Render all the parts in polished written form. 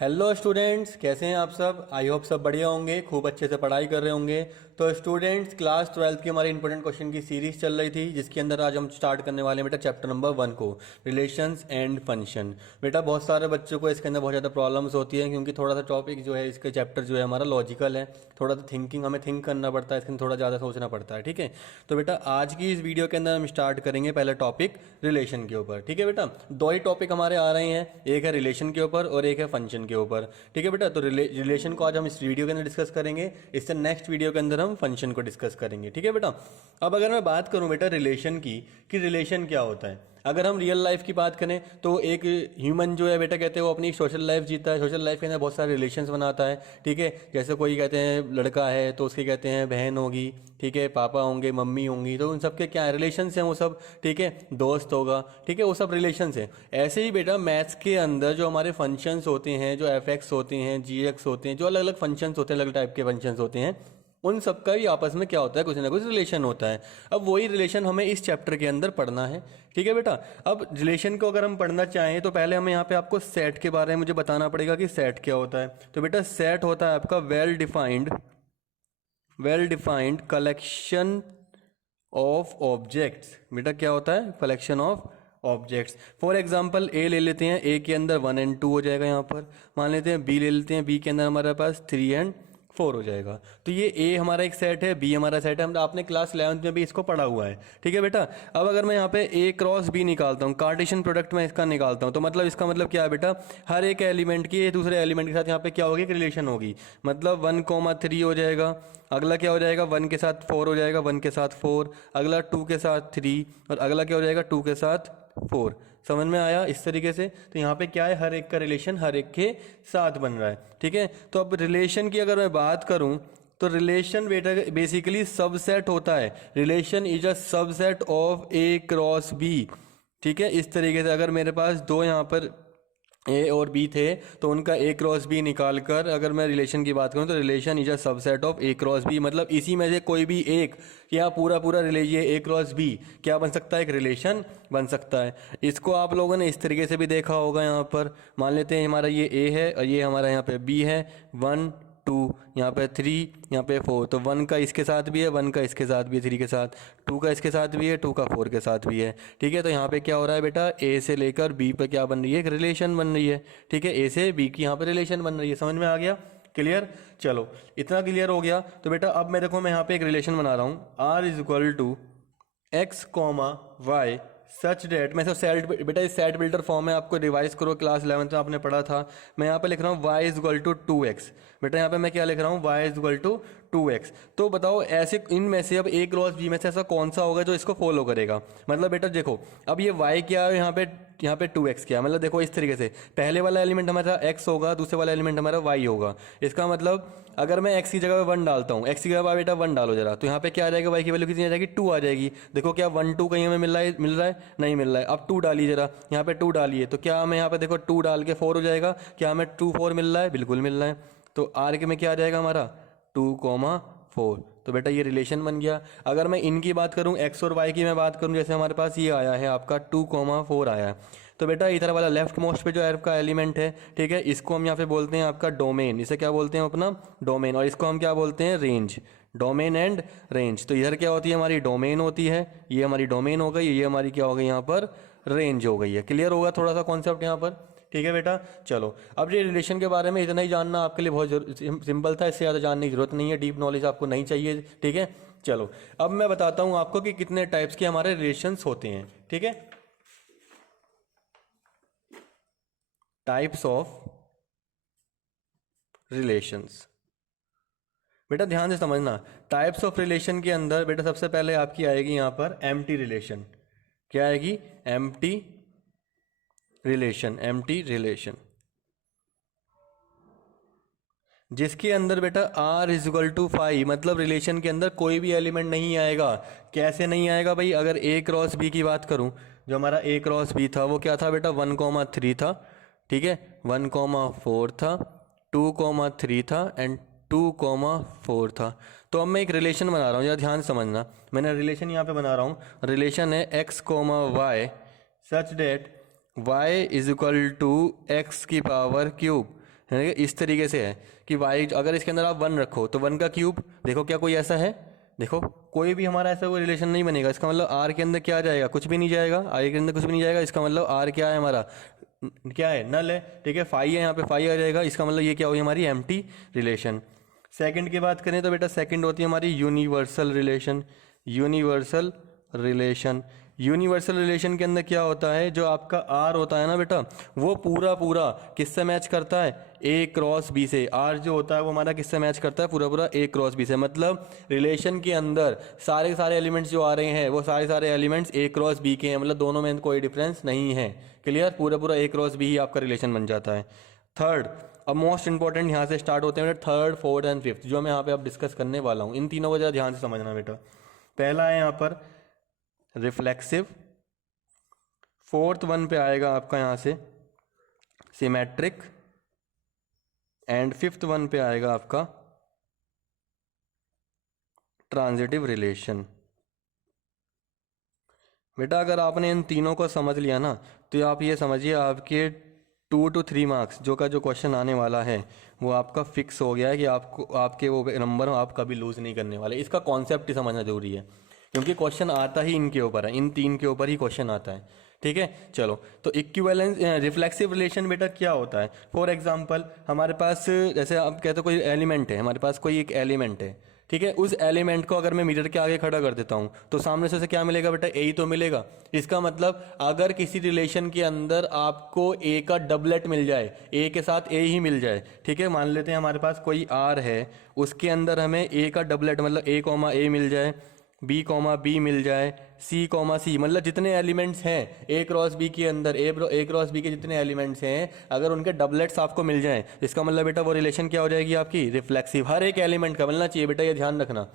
Hello students, कैसे हैं आप सब। आई होप सब बढ़िया होंगे, खूब अच्छे से पढ़ाई कर रहे होंगे। तो स्टूडेंट्स, क्लास 12th की हमारी इंपॉर्टेंट क्वेश्चन की सीरीज चल रही थी, जिसके अंदर आज हम स्टार्ट करने वाले हैं बेटा चैप्टर नंबर 1 को, रिलेशंस एंड फंक्शन। बेटा बहुत सारे बच्चों को इसके अंदर बहुत ज़्यादा प्रॉब्लम्स होती है, क्योंकि थोड़ा सा टॉपिक जो है, इसके चैप्टर जो है हमारा लॉजिकल है, थोड़ा सा थिंकिंग हमें थिंक करना पड़ता है, इसके अंदर थोड़ा ज़्यादा सोचना पड़ता है। ठीक है, तो बेटा आज की इस वीडियो के अंदर हम स्टार्ट करेंगे पहले टॉपिक रिलेशन के ऊपर। ठीक है बेटा, दो ही टॉपिक हमारे आ रहे हैं, एक है रिलेशन के ऊपर और एक है फंक्शन के ऊपर। ठीक है बेटा, तो रिलेशन को आज हम इस वीडियो के अंदर डिस्कस करेंगे, इससे नेक्स्ट वीडियो के अंदर हम फंक्शन को डिस्कस करेंगे। ठीक है बेटा, अब अगर मैं बात करूं बेटा रिलेशन की, कि रिलेशन क्या होता है। अगर हम रियल लाइफ की बात करें तो एक ह्यूमन जो है बेटा, कहते हैं वो अपनी सोशल लाइफ जीता है, सोशल लाइफ के अंदर बहुत सारे रिलेशंस बनाता है। ठीक है, जैसे कोई कहते हैं लड़का है तो उसके कहते हैं बहन होगी, ठीक है, पापा होंगे, मम्मी होंगी, तो उन सब के क्या रिलेशंस हैं वो सब। ठीक है, दोस्त होगा, ठीक है, वो सब रिलेशंस हैं। ऐसे ही बेटा मैथ्स के अंदर जो हमारे फंक्शंस होते हैं, जो एफ एक्स होते हैं, जी एक्स होते हैं, जो अलग अलग फंक्शंस होते हैं, अलग टाइप के फंक्शंस होते हैं, उन सबका भी आपस में क्या होता है, कुछ ना कुछ रिलेशन होता है। अब वही रिलेशन हमें इस चैप्टर के अंदर पढ़ना है। ठीक है बेटा, अब रिलेशन को अगर हम पढ़ना चाहें तो पहले हमें यहाँ पे आपको सेट के बारे में मुझे बताना पड़ेगा कि सेट क्या होता है। तो बेटा सेट होता है आपका well defined collection of objects. बेटा क्या होता है, collection of objects. For example A ले लेते हैं, ए के अंदर 1 and 2 हो जाएगा। यहाँ पर मान लेते हैं बी ले लेते हैं, बी के अंदर हमारे पास 3 and 4 हो जाएगा। तो ये ए हमारा एक सेट है, बी हमारा सेट है, हम आपने क्लास 11th में भी इसको पढ़ा हुआ है। ठीक है बेटा, अब अगर मैं यहाँ पे ए क्रॉस बी निकालता हूँ, कार्टेशियन प्रोडक्ट में इसका निकालता हूँ, तो मतलब इसका मतलब क्या है बेटा, हर एक एलिमेंट की दूसरे एलिमेंट के साथ यहाँ पे क्या होगी, रिलेशन होगी। मतलब 1,3 हो जाएगा, अगला क्या हो जाएगा, 1 के साथ 4 हो जाएगा, 1 के साथ 4, अगला 2 के साथ 3, और अगला क्या हो जाएगा 2 के साथ 4। समझ में आया इस तरीके से। तो यहाँ पे क्या है, हर एक का रिलेशन हर एक के साथ बन रहा है। ठीक है, तो अब रिलेशन की अगर मैं बात करूँ तो रिलेशन बेटा बेसिकली सबसेट होता है। Relation is a subset of A cross B. ठीक है, इस तरीके से अगर मेरे पास दो यहाँ पर ए और बी थे तो उनका ए क्रॉस बी निकाल कर अगर मैं रिलेशन की बात करूं तो relation is a subset of A cross B. मतलब इसी में से कोई भी एक या पूरा पूरा रिलेशन ए क्रॉस बी क्या बन सकता है, एक रिलेशन बन सकता है। इसको आप लोगों ने इस तरीके से भी देखा होगा। यहाँ पर मान लेते हैं हमारा ये ए है और ये हमारा यहाँ पे बी है, 1 2 यहाँ पे 3 यहाँ पे 4। तो 1 का इसके साथ भी है, 1 का इसके साथ भी है 3 के साथ, 2 का इसके साथ भी है, 2 का 4 के साथ भी है। ठीक है, तो यहाँ पे क्या हो रहा है बेटा, ए से लेकर बी पे क्या बन रही है, एक रिलेशन बन रही है। ठीक है, ए से बी की यहाँ पे रिलेशन बन रही है। समझ में आ गया, क्लियर। चलो इतना क्लियर हो गया तो बेटा अब मैं देखो मैं यहाँ पे एक रिलेशन बना रहा हूँ, R is equal to X comma Y such that. मैं सेट बेटा इस सेट बिल्डर फॉर्म में आपको रिवाइज करो, क्लास 11th में आपने पढ़ा था। मैं यहाँ पे लिख रहा हूँ y is equal to 2x। बेटा यहाँ पे मैं क्या लिख रहा हूँ, y is equal to 2x। तो बताओ ऐसे इनमें से अब a क्रॉस b में से ऐसा कौन सा होगा जो इसको फॉलो करेगा। मतलब बेटा देखो अब ये y क्या है, यहाँ पे 2x क्या है। मतलब देखो इस तरीके से पहले वाला एलिमेंट हमारा x होगा, दूसरे वाला एलिमेंट हमारा y होगा। इसका मतलब अगर मैं x की जगह पे 1 डालता हूँ, x की जगह पे बेटा 1 डालो जरा, तो यहाँ पे क्या आ जाएगा, y की वैल्यू कितनी आ जाएगी, 2 आ जाएगी। देखो क्या 1 2 कहीं हमें मिल रहा है, नहीं मिल रहा है। अब 2 डालिए जरा, यहाँ पे 2 डालिए, तो क्या हमें यहाँ पे देखो 2 डाल के 4 हो जाएगा। क्या हमें 2 4 मिल रहा है, बिल्कुल मिल रहा है। तो आर के में क्या आ जाएगा हमारा 2,4। तो बेटा ये रिलेशन बन गया। अगर मैं इनकी बात करूँ, एक्स और वाई की मैं बात करूँ, जैसे हमारे पास ये आया है आपका 2,4 आया है, तो बेटा इधर वाला लेफ्ट मोस्ट पे जो एर्फ का एलिमेंट है, ठीक है, इसको हम यहाँ पे बोलते हैं आपका डोमेन। इसे क्या बोलते हैं अपना डोमेन, और इसको हम क्या बोलते हैं रेंज। Domain and range. तो इधर क्या होती है हमारी डोमेन होती है, ये हमारी डोमेन हो गई, ये हमारी क्या हो गई यहाँ पर रेंज हो गई है। क्लियर होगा थोड़ा सा कॉन्सेप्ट यहाँ पर। ठीक है बेटा, चलो अब ये रिलेशन के बारे में इतना ही जानना आपके लिए बहुत सिंपल था, इससे ज़्यादा जानने की जरूरत नहीं है, डीप नॉलेज आपको नहीं चाहिए। ठीक है, चलो अब मैं बताता हूँ आपको कि कितने टाइप्स के हमारे रिलेशंस होते हैं। ठीक है, टाइप्स ऑफ रिलेशंस। बेटा ध्यान से समझना, टाइप्स ऑफ रिलेशन के अंदर बेटा सबसे पहले आपकी आएगी यहाँ पर एम्प्टी रिलेशन। क्या आएगी, एम्प्टी रिलेशन। एम्प्टी रिलेशन जिसके अंदर बेटा r इज इक्वल टू 5, मतलब रिलेशन के अंदर कोई भी एलिमेंट नहीं आएगा। कैसे नहीं आएगा भाई, अगर a क्रॉस b की बात करूं, जो हमारा a क्रॉस b था वो क्या था बेटा 1,3 था। ठीक है, 1,4 था, 2,3 था एंड 2,4 था। तो अब मैं एक रिलेशन बना रहा हूँ, यार ध्यान से समझना, मैंने रिलेशन यहाँ पे बना रहा हूँ। रिलेशन है x, y such that y is equal to X की पावर क्यूब। है इस तरीके से है कि y अगर इसके अंदर आप 1 रखो तो 1 का क्यूब, देखो क्या कोई ऐसा है, देखो कोई भी हमारा ऐसा कोई रिलेशन नहीं बनेगा। इसका मतलब r के अंदर क्या जाएगा, कुछ भी नहीं जाएगा, i के अंदर कुछ भी नहीं जाएगा। इसका मतलब r क्या है हमारा, क्या है, नल है, ठीक है। फाई है, यहाँ पे फाई आ जाएगा। इसका मतलब ये क्या हुई हमारी एम्प्टी रिलेशन। सेकंड की बात करें तो बेटा सेकंड होती है हमारी universal relation. Universal relation, universal relation के अंदर क्या होता है, जो आपका आर होता है ना बेटा, वो पूरा पूरा किससे मैच करता है, ए क्रॉस बी से। आर जो होता है वो हमारा किससे मैच करता है, पूरा पूरा ए क्रॉस बी से। मतलब रिलेशन के अंदर सारे सारे एलिमेंट्स जो आ रहे हैं वो सारे सारे एलिमेंट्स ए क्रॉस बी के हैं, मतलब दोनों में कोई डिफरेंस नहीं है। क्लियर, पूरा पूरा ए क्रॉस बी ही आपका रिलेशन बन जाता है। थर्ड, अब मोस्ट इंपॉर्टेंट यहाँ से स्टार्ट होते हैं बेटा थर्ड, फोर्थ एंड फिफ्थ, जो मैं यहाँ पे अब डिस्कस करने वाला हूँ। इन तीनों को जरा ध्यान से समझना बेटा। पहला है यहाँ पर रिफ्लेक्सिव, फोर्थ वन पे आएगा आपका यहाँ से सिमेट्रिक, एंड फिफ्थ वन पे आएगा आपका ट्रांजिटिव रिलेशन। बेटा अगर आपने इन तीनों को समझ लिया ना, तो आप ये समझिए आपके 2 to 3 मार्क्स जो क्वेश्चन आने वाला है वो आपका फिक्स हो गया है कि आपको आपके वो नंबर आप कभी लूज़ नहीं करने वाले। इसका कॉन्सेप्ट ही समझना जरूरी है, क्योंकि क्वेश्चन आता ही इनके ऊपर है, इन तीन के ऊपर ही क्वेश्चन आता है, ठीक है। चलो, तो इक्विवेलेंस रिफ्लेक्सिव रिलेशन बेटा क्या होता है। फॉर एग्जांपल हमारे पास, जैसे आप कहते हो कोई एलिमेंट है, हमारे पास कोई एक एलिमेंट है, ठीक है। उस एलिमेंट को अगर मैं मिरर के आगे खड़ा कर देता हूँ तो सामने से क्या मिलेगा बेटा, ए ही तो मिलेगा। इसका मतलब अगर किसी रिलेशन के अंदर आपको ए का डबलेट मिल जाए, ए के साथ ए ही मिल जाए, ठीक है। मान लेते हैं हमारे पास कोई आर है, उसके अंदर हमें ए का डबलेट मतलब ए कॉमा ए मिल जाए, बी कॉमा बी मिल जाए, सी कॉमा सी, मतलब जितने एलिमेंट्स हैं ए क्रॉस बी के अंदर, ए क्रॉस बी के जितने एलिमेंट्स हैं, अगर उनके डबलेट्स आपको मिल जाएं, इसका मतलब बेटा वो रिलेशन क्या हो जाएगी आपकी, रिफ्लेक्सिव। हर एक एलिमेंट का मिलना चाहिए बेटा, ये ध्यान रखना।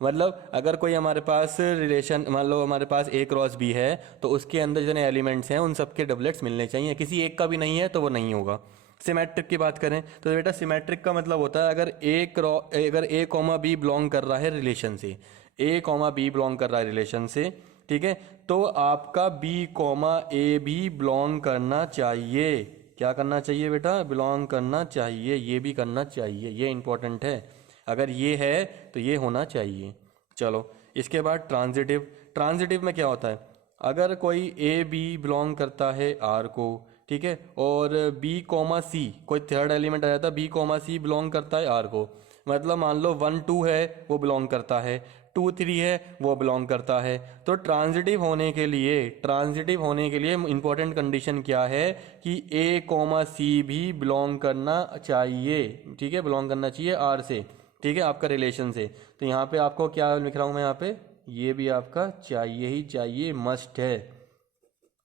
मतलब अगर कोई हमारे पास रिलेशन, मान लो हमारे पास ए क्रॉस बी है, तो उसके अंदर जितने एलिमेंट्स हैं उन सबके डबलेट्स मिलने चाहिए, किसी एक का भी नहीं है तो वो नहीं होगा। सिमेट्रिक की बात करें तो बेटा सिमेट्रिक का मतलब होता है अगर ए कॉमा बी बिलोंग कर रहा है रिलेशन से, ए कॉमा बी बिलोंग कर रहा है रिलेशन से, ठीक है, तो आपका बी कॉमा ए भी बिलोंग करना चाहिए। क्या करना चाहिए बेटा, बिलोंग करना चाहिए, ये भी करना चाहिए, ये इंपॉर्टेंट है। अगर ये है तो ये होना चाहिए। चलो, इसके बाद ट्रांजिटिव। ट्रांजिटिव में क्या होता है, अगर कोई ए बी बिलोंग करता है आर को, ठीक है, और बी कॉमा सी कोई थर्ड एलिमेंट आ जाता है, बी कॉमा सी बिलोंग करता है आर को, मतलब मान लो 1 2 है वो बिलोंग करता है, 2 3 है वो बिलोंग करता है। तो ट्रांजिटिव होने के लिए इंपॉर्टेंट कंडीशन क्या है कि ए कॉमा सी भी बिलोंग करना चाहिए, ठीक है, बिलोंग करना चाहिए आर से, ठीक है, आपका रिलेशन से। तो यहाँ पे आपको क्या लिख रहा हूँ मैं, यहाँ पे ये भी आपका चाहिए ही चाहिए, मस्ट है,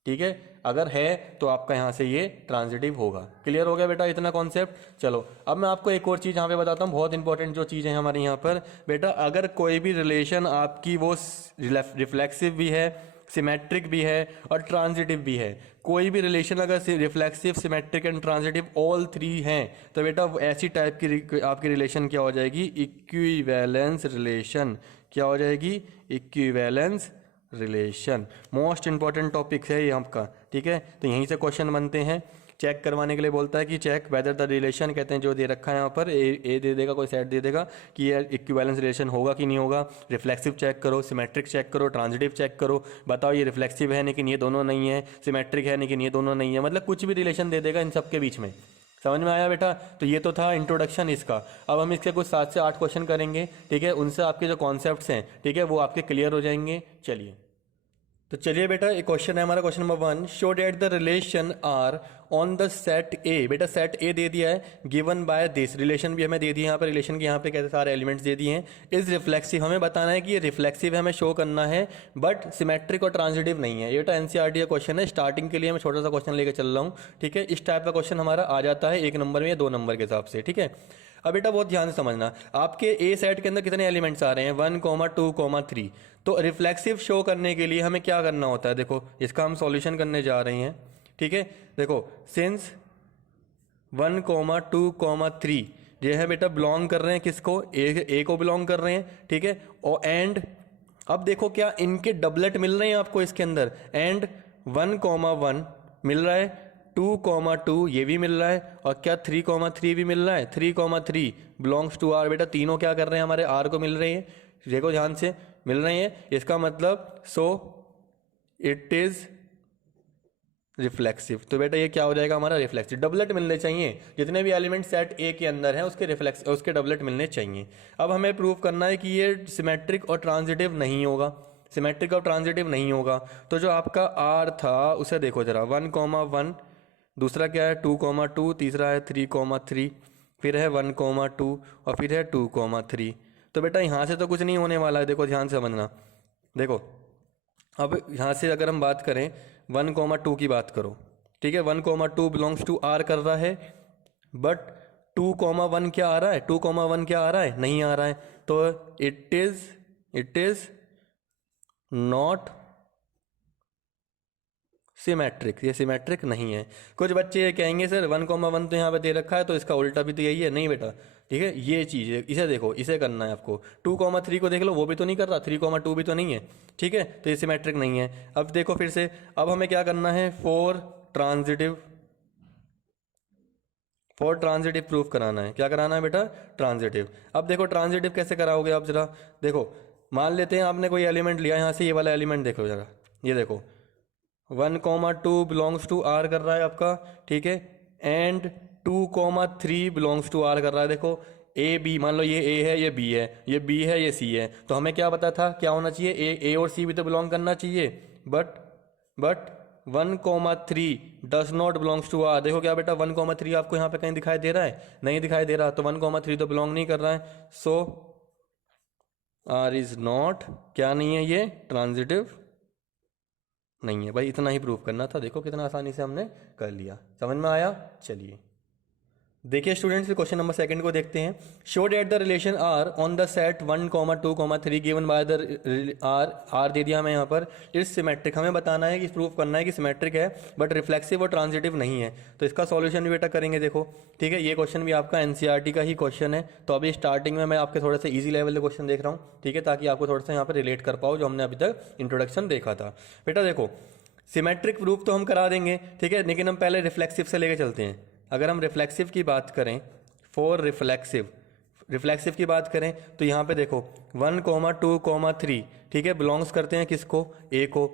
ठीक है। अगर है तो आपका यहाँ से ये ट्रांजिटिव होगा। क्लियर हो गया बेटा इतना कॉन्सेप्ट। चलो, अब मैं आपको एक और चीज़ यहाँ पे बताता हूँ, बहुत इंपॉर्टेंट जो चीज़ है हमारे यहाँ पर बेटा, अगर कोई भी रिलेशन आपकी वो रिफ्लेक्सिव भी है, सिमेट्रिक भी है और ट्रांजिटिव भी है, कोई भी रिलेशन अगर reflexive, symmetric and transitive all 3 हैं, तो बेटा ऐसी टाइप की आपकी रिलेशन क्या हो जाएगी, इक्विवेलेंस रिलेशन। क्या हो जाएगी, equivalence relation. Most important topic है ये आपका, ठीक है। तो यहीं से क्वेश्चन बनते हैं। चेक करवाने के लिए बोलता है कि चेक वेदर द रिलेशन, कहते हैं जो दे रखा है यहाँ पर ए दे देगा, कोई सेट दे देगा कि ये इक्विवेलेंस रिलेशन होगा कि नहीं होगा। रिफ्लेक्सिव चेक करो, सिमेट्रिक चेक करो, ट्रांजिटिव चेक करो, बताओ ये रिफ्लेक्सिव है लेकिन ये दोनों नहीं है, सिमेट्रिक है लेकिन ये दोनों नहीं है, मतलब कुछ भी रिलेशन दे देगा इन सब के बीच में। समझ में आया बेटा। तो ये तो था इंट्रोडक्शन इसका। अब हम इसके कुछ 7 से 8 क्वेश्चन करेंगे, ठीक है, उनसे आपके जो कॉन्सेप्ट्स हैं, ठीक है, वो आपके क्लियर हो जाएंगे। चलिए, तो चलिए बेटा, एक क्वेश्चन है हमारा, question number 1, show that the relation are on the set A. बेटा सेट ए दे दिया है, गिवन बाय दिस, रिलेशन भी हमें दे दिया यहाँ पे, रिलेशन के यहाँ पे कैसे सारे एलिमेंट्स दे दिए हैं। इज रिफ्लेक्सिव, हमें बताना है कि ये रिफ्लेक्सिव है, हमें शो करना है, बट सिमेट्रिक और ट्रांजिटिव नहीं है। ये बेटा एनसीईआरटी का क्वेश्चन है, स्टार्टिंग के लिए मैं छोटा सा क्वेश्चन लेकर चल रहा हूँ, ठीक है। इस टाइप का क्वेश्चन हमारा आ जाता है 1 नंबर में या 2 नंबर के हिसाब से, ठीक है। अब बेटा बहुत ध्यान से समझना, आपके ए सेट के अंदर कितने एलिमेंट्स आ रहे हैं, 1, 2, 3। तो रिफ्लेक्सिव शो करने के लिए हमें क्या करना होता है, देखो इसका हम सॉल्यूशन करने जा रहे हैं, ठीक है। देखो सिंस 1, 2, 3 ये है बेटा बिलोंग कर रहे हैं किसको, ए को बिलोंग कर रहे हैं, ठीक है। और एंड अब देखो क्या इनके डबलेट मिल रहे हैं आपको इसके अंदर, एंड 1, 1 मिल रहा है, 2,2 ये भी मिल रहा है, और क्या 3,3 भी मिल रहा है, 3,3 बिलोंग्स टू आर। बेटा तीनों क्या कर रहे हैं, हमारे आर को मिल रही है, देखो ध्यान से मिल रही है, इसका मतलब सो इट इज रिफ्लेक्सिव। तो बेटा ये क्या हो जाएगा हमारा रिफ्लेक्सिव। डबलेट मिलने चाहिए, जितने भी एलिमेंट सेट ए के अंदर हैं उसके डबलेट मिलने चाहिए। अब हमें प्रूव करना है कि ये सिमेट्रिक और ट्रांजिटिव नहीं होगा, सिमेट्रिक और ट्रांजिटिव नहीं होगा। तो जो आपका आर था उसे देखो जरा, 1,1, दूसरा क्या है 2,2, तीसरा है 3,3, फिर है 1,2 और फिर है 2,3। तो बेटा यहाँ से तो कुछ नहीं होने वाला है, देखो ध्यान से समझना। देखो अब यहाँ से अगर हम बात करें 1,2 की बात करो, ठीक है, 1,2 बिलोंग्स टू आर कर रहा है, बट 2,1 क्या आ रहा है, 2,1 क्या आ रहा है, नहीं आ रहा है। तो इट इज नॉट सिमेट्रिक, ये सिमेट्रिक नहीं है। कुछ बच्चे ये कहेंगे सर 1,1 तो यहाँ पे दे रखा है तो इसका उल्टा भी तो यही है। नहीं बेटा, ठीक है, ये चीज़ है, इसे देखो, इसे करना है आपको। 2,3 को देख लो, वो भी तो नहीं कर रहा, 3,2 भी तो नहीं है, ठीक है, तो ये सिमेट्रिक नहीं है। अब देखो फिर से, अब हमें क्या करना है, फॉर ट्रांजिटिव प्रूफ कराना है। क्या कराना है बेटा, ट्रांजिटिव। अब देखो ट्रांजिटिव कैसे कराओगे आप जरा देखो, मान लेते हैं आपने कोई एलिमेंट लिया, यहाँ से ये वाला एलिमेंट देखो जरा, ये देखो 1,2 बिलोंग्स टू आर कर रहा है आपका, ठीक है, एंड 2,3 बिलोंग्स टू आर कर रहा है। देखो ए बी, मान लो ये ए है, ये बी है, ये बी है, ये सी है, तो हमें क्या पता था क्या होना चाहिए, ए और सी भी तो बिलोंग करना चाहिए, but 1,3 does not belongs to R. देखो क्या बेटा 1,3 आपको यहाँ पे कहीं दिखाई दे रहा है, नहीं दिखाई दे रहा, तो 1,3 तो बिलोंग नहीं कर रहा है। सो आर इज नॉट, क्या नहीं है ये, ट्रांजिटिव नहीं है। भाई इतना ही प्रूफ करना था, देखो कितना आसानी से हमने कर लिया, समझ में आया। चलिए देखिए स्टूडेंट्स, क्वेश्चन नंबर सेकंड को देखते हैं। Show that the relation are on the set 1,2,3 given by the R दे दिया हमें यहाँ पर, इस सिमेट्रिक। हमें बताना है कि प्रूफ करना है कि सिमेट्रिक है बट रिफ्लेक्सिव और ट्रांजिटिव नहीं है। तो इसका सॉल्यूशन भी बेटा करेंगे। देखो ठीक है, ये क्वेश्चन भी आपका एनसीईआरटी का ही क्वेश्चन है, तो अभी स्टार्टिंग में मैं आपके थोड़ा सा ईजी लेवल के क्वेश्चन देख रहा हूँ, ठीक है, ताकि आपको थोड़ा सा यहाँ पर रिलेट कर पाओ जो हमने अभी तक इंट्रोडक्शन देखा था। बेटा देखो सिमेट्रिक प्रूफ तो हम करा देंगे, ठीक है, लेकिन हम पहले रिफ्लेक्सिव से लेके चलते हैं। अगर हम रिफ्लेक्सिव की बात करें, फॉर रिफ्लेक्सिव की बात करें, तो यहाँ पे देखो 1,2,3, ठीक है, बिलोंग्स करते हैं किसको, ए को,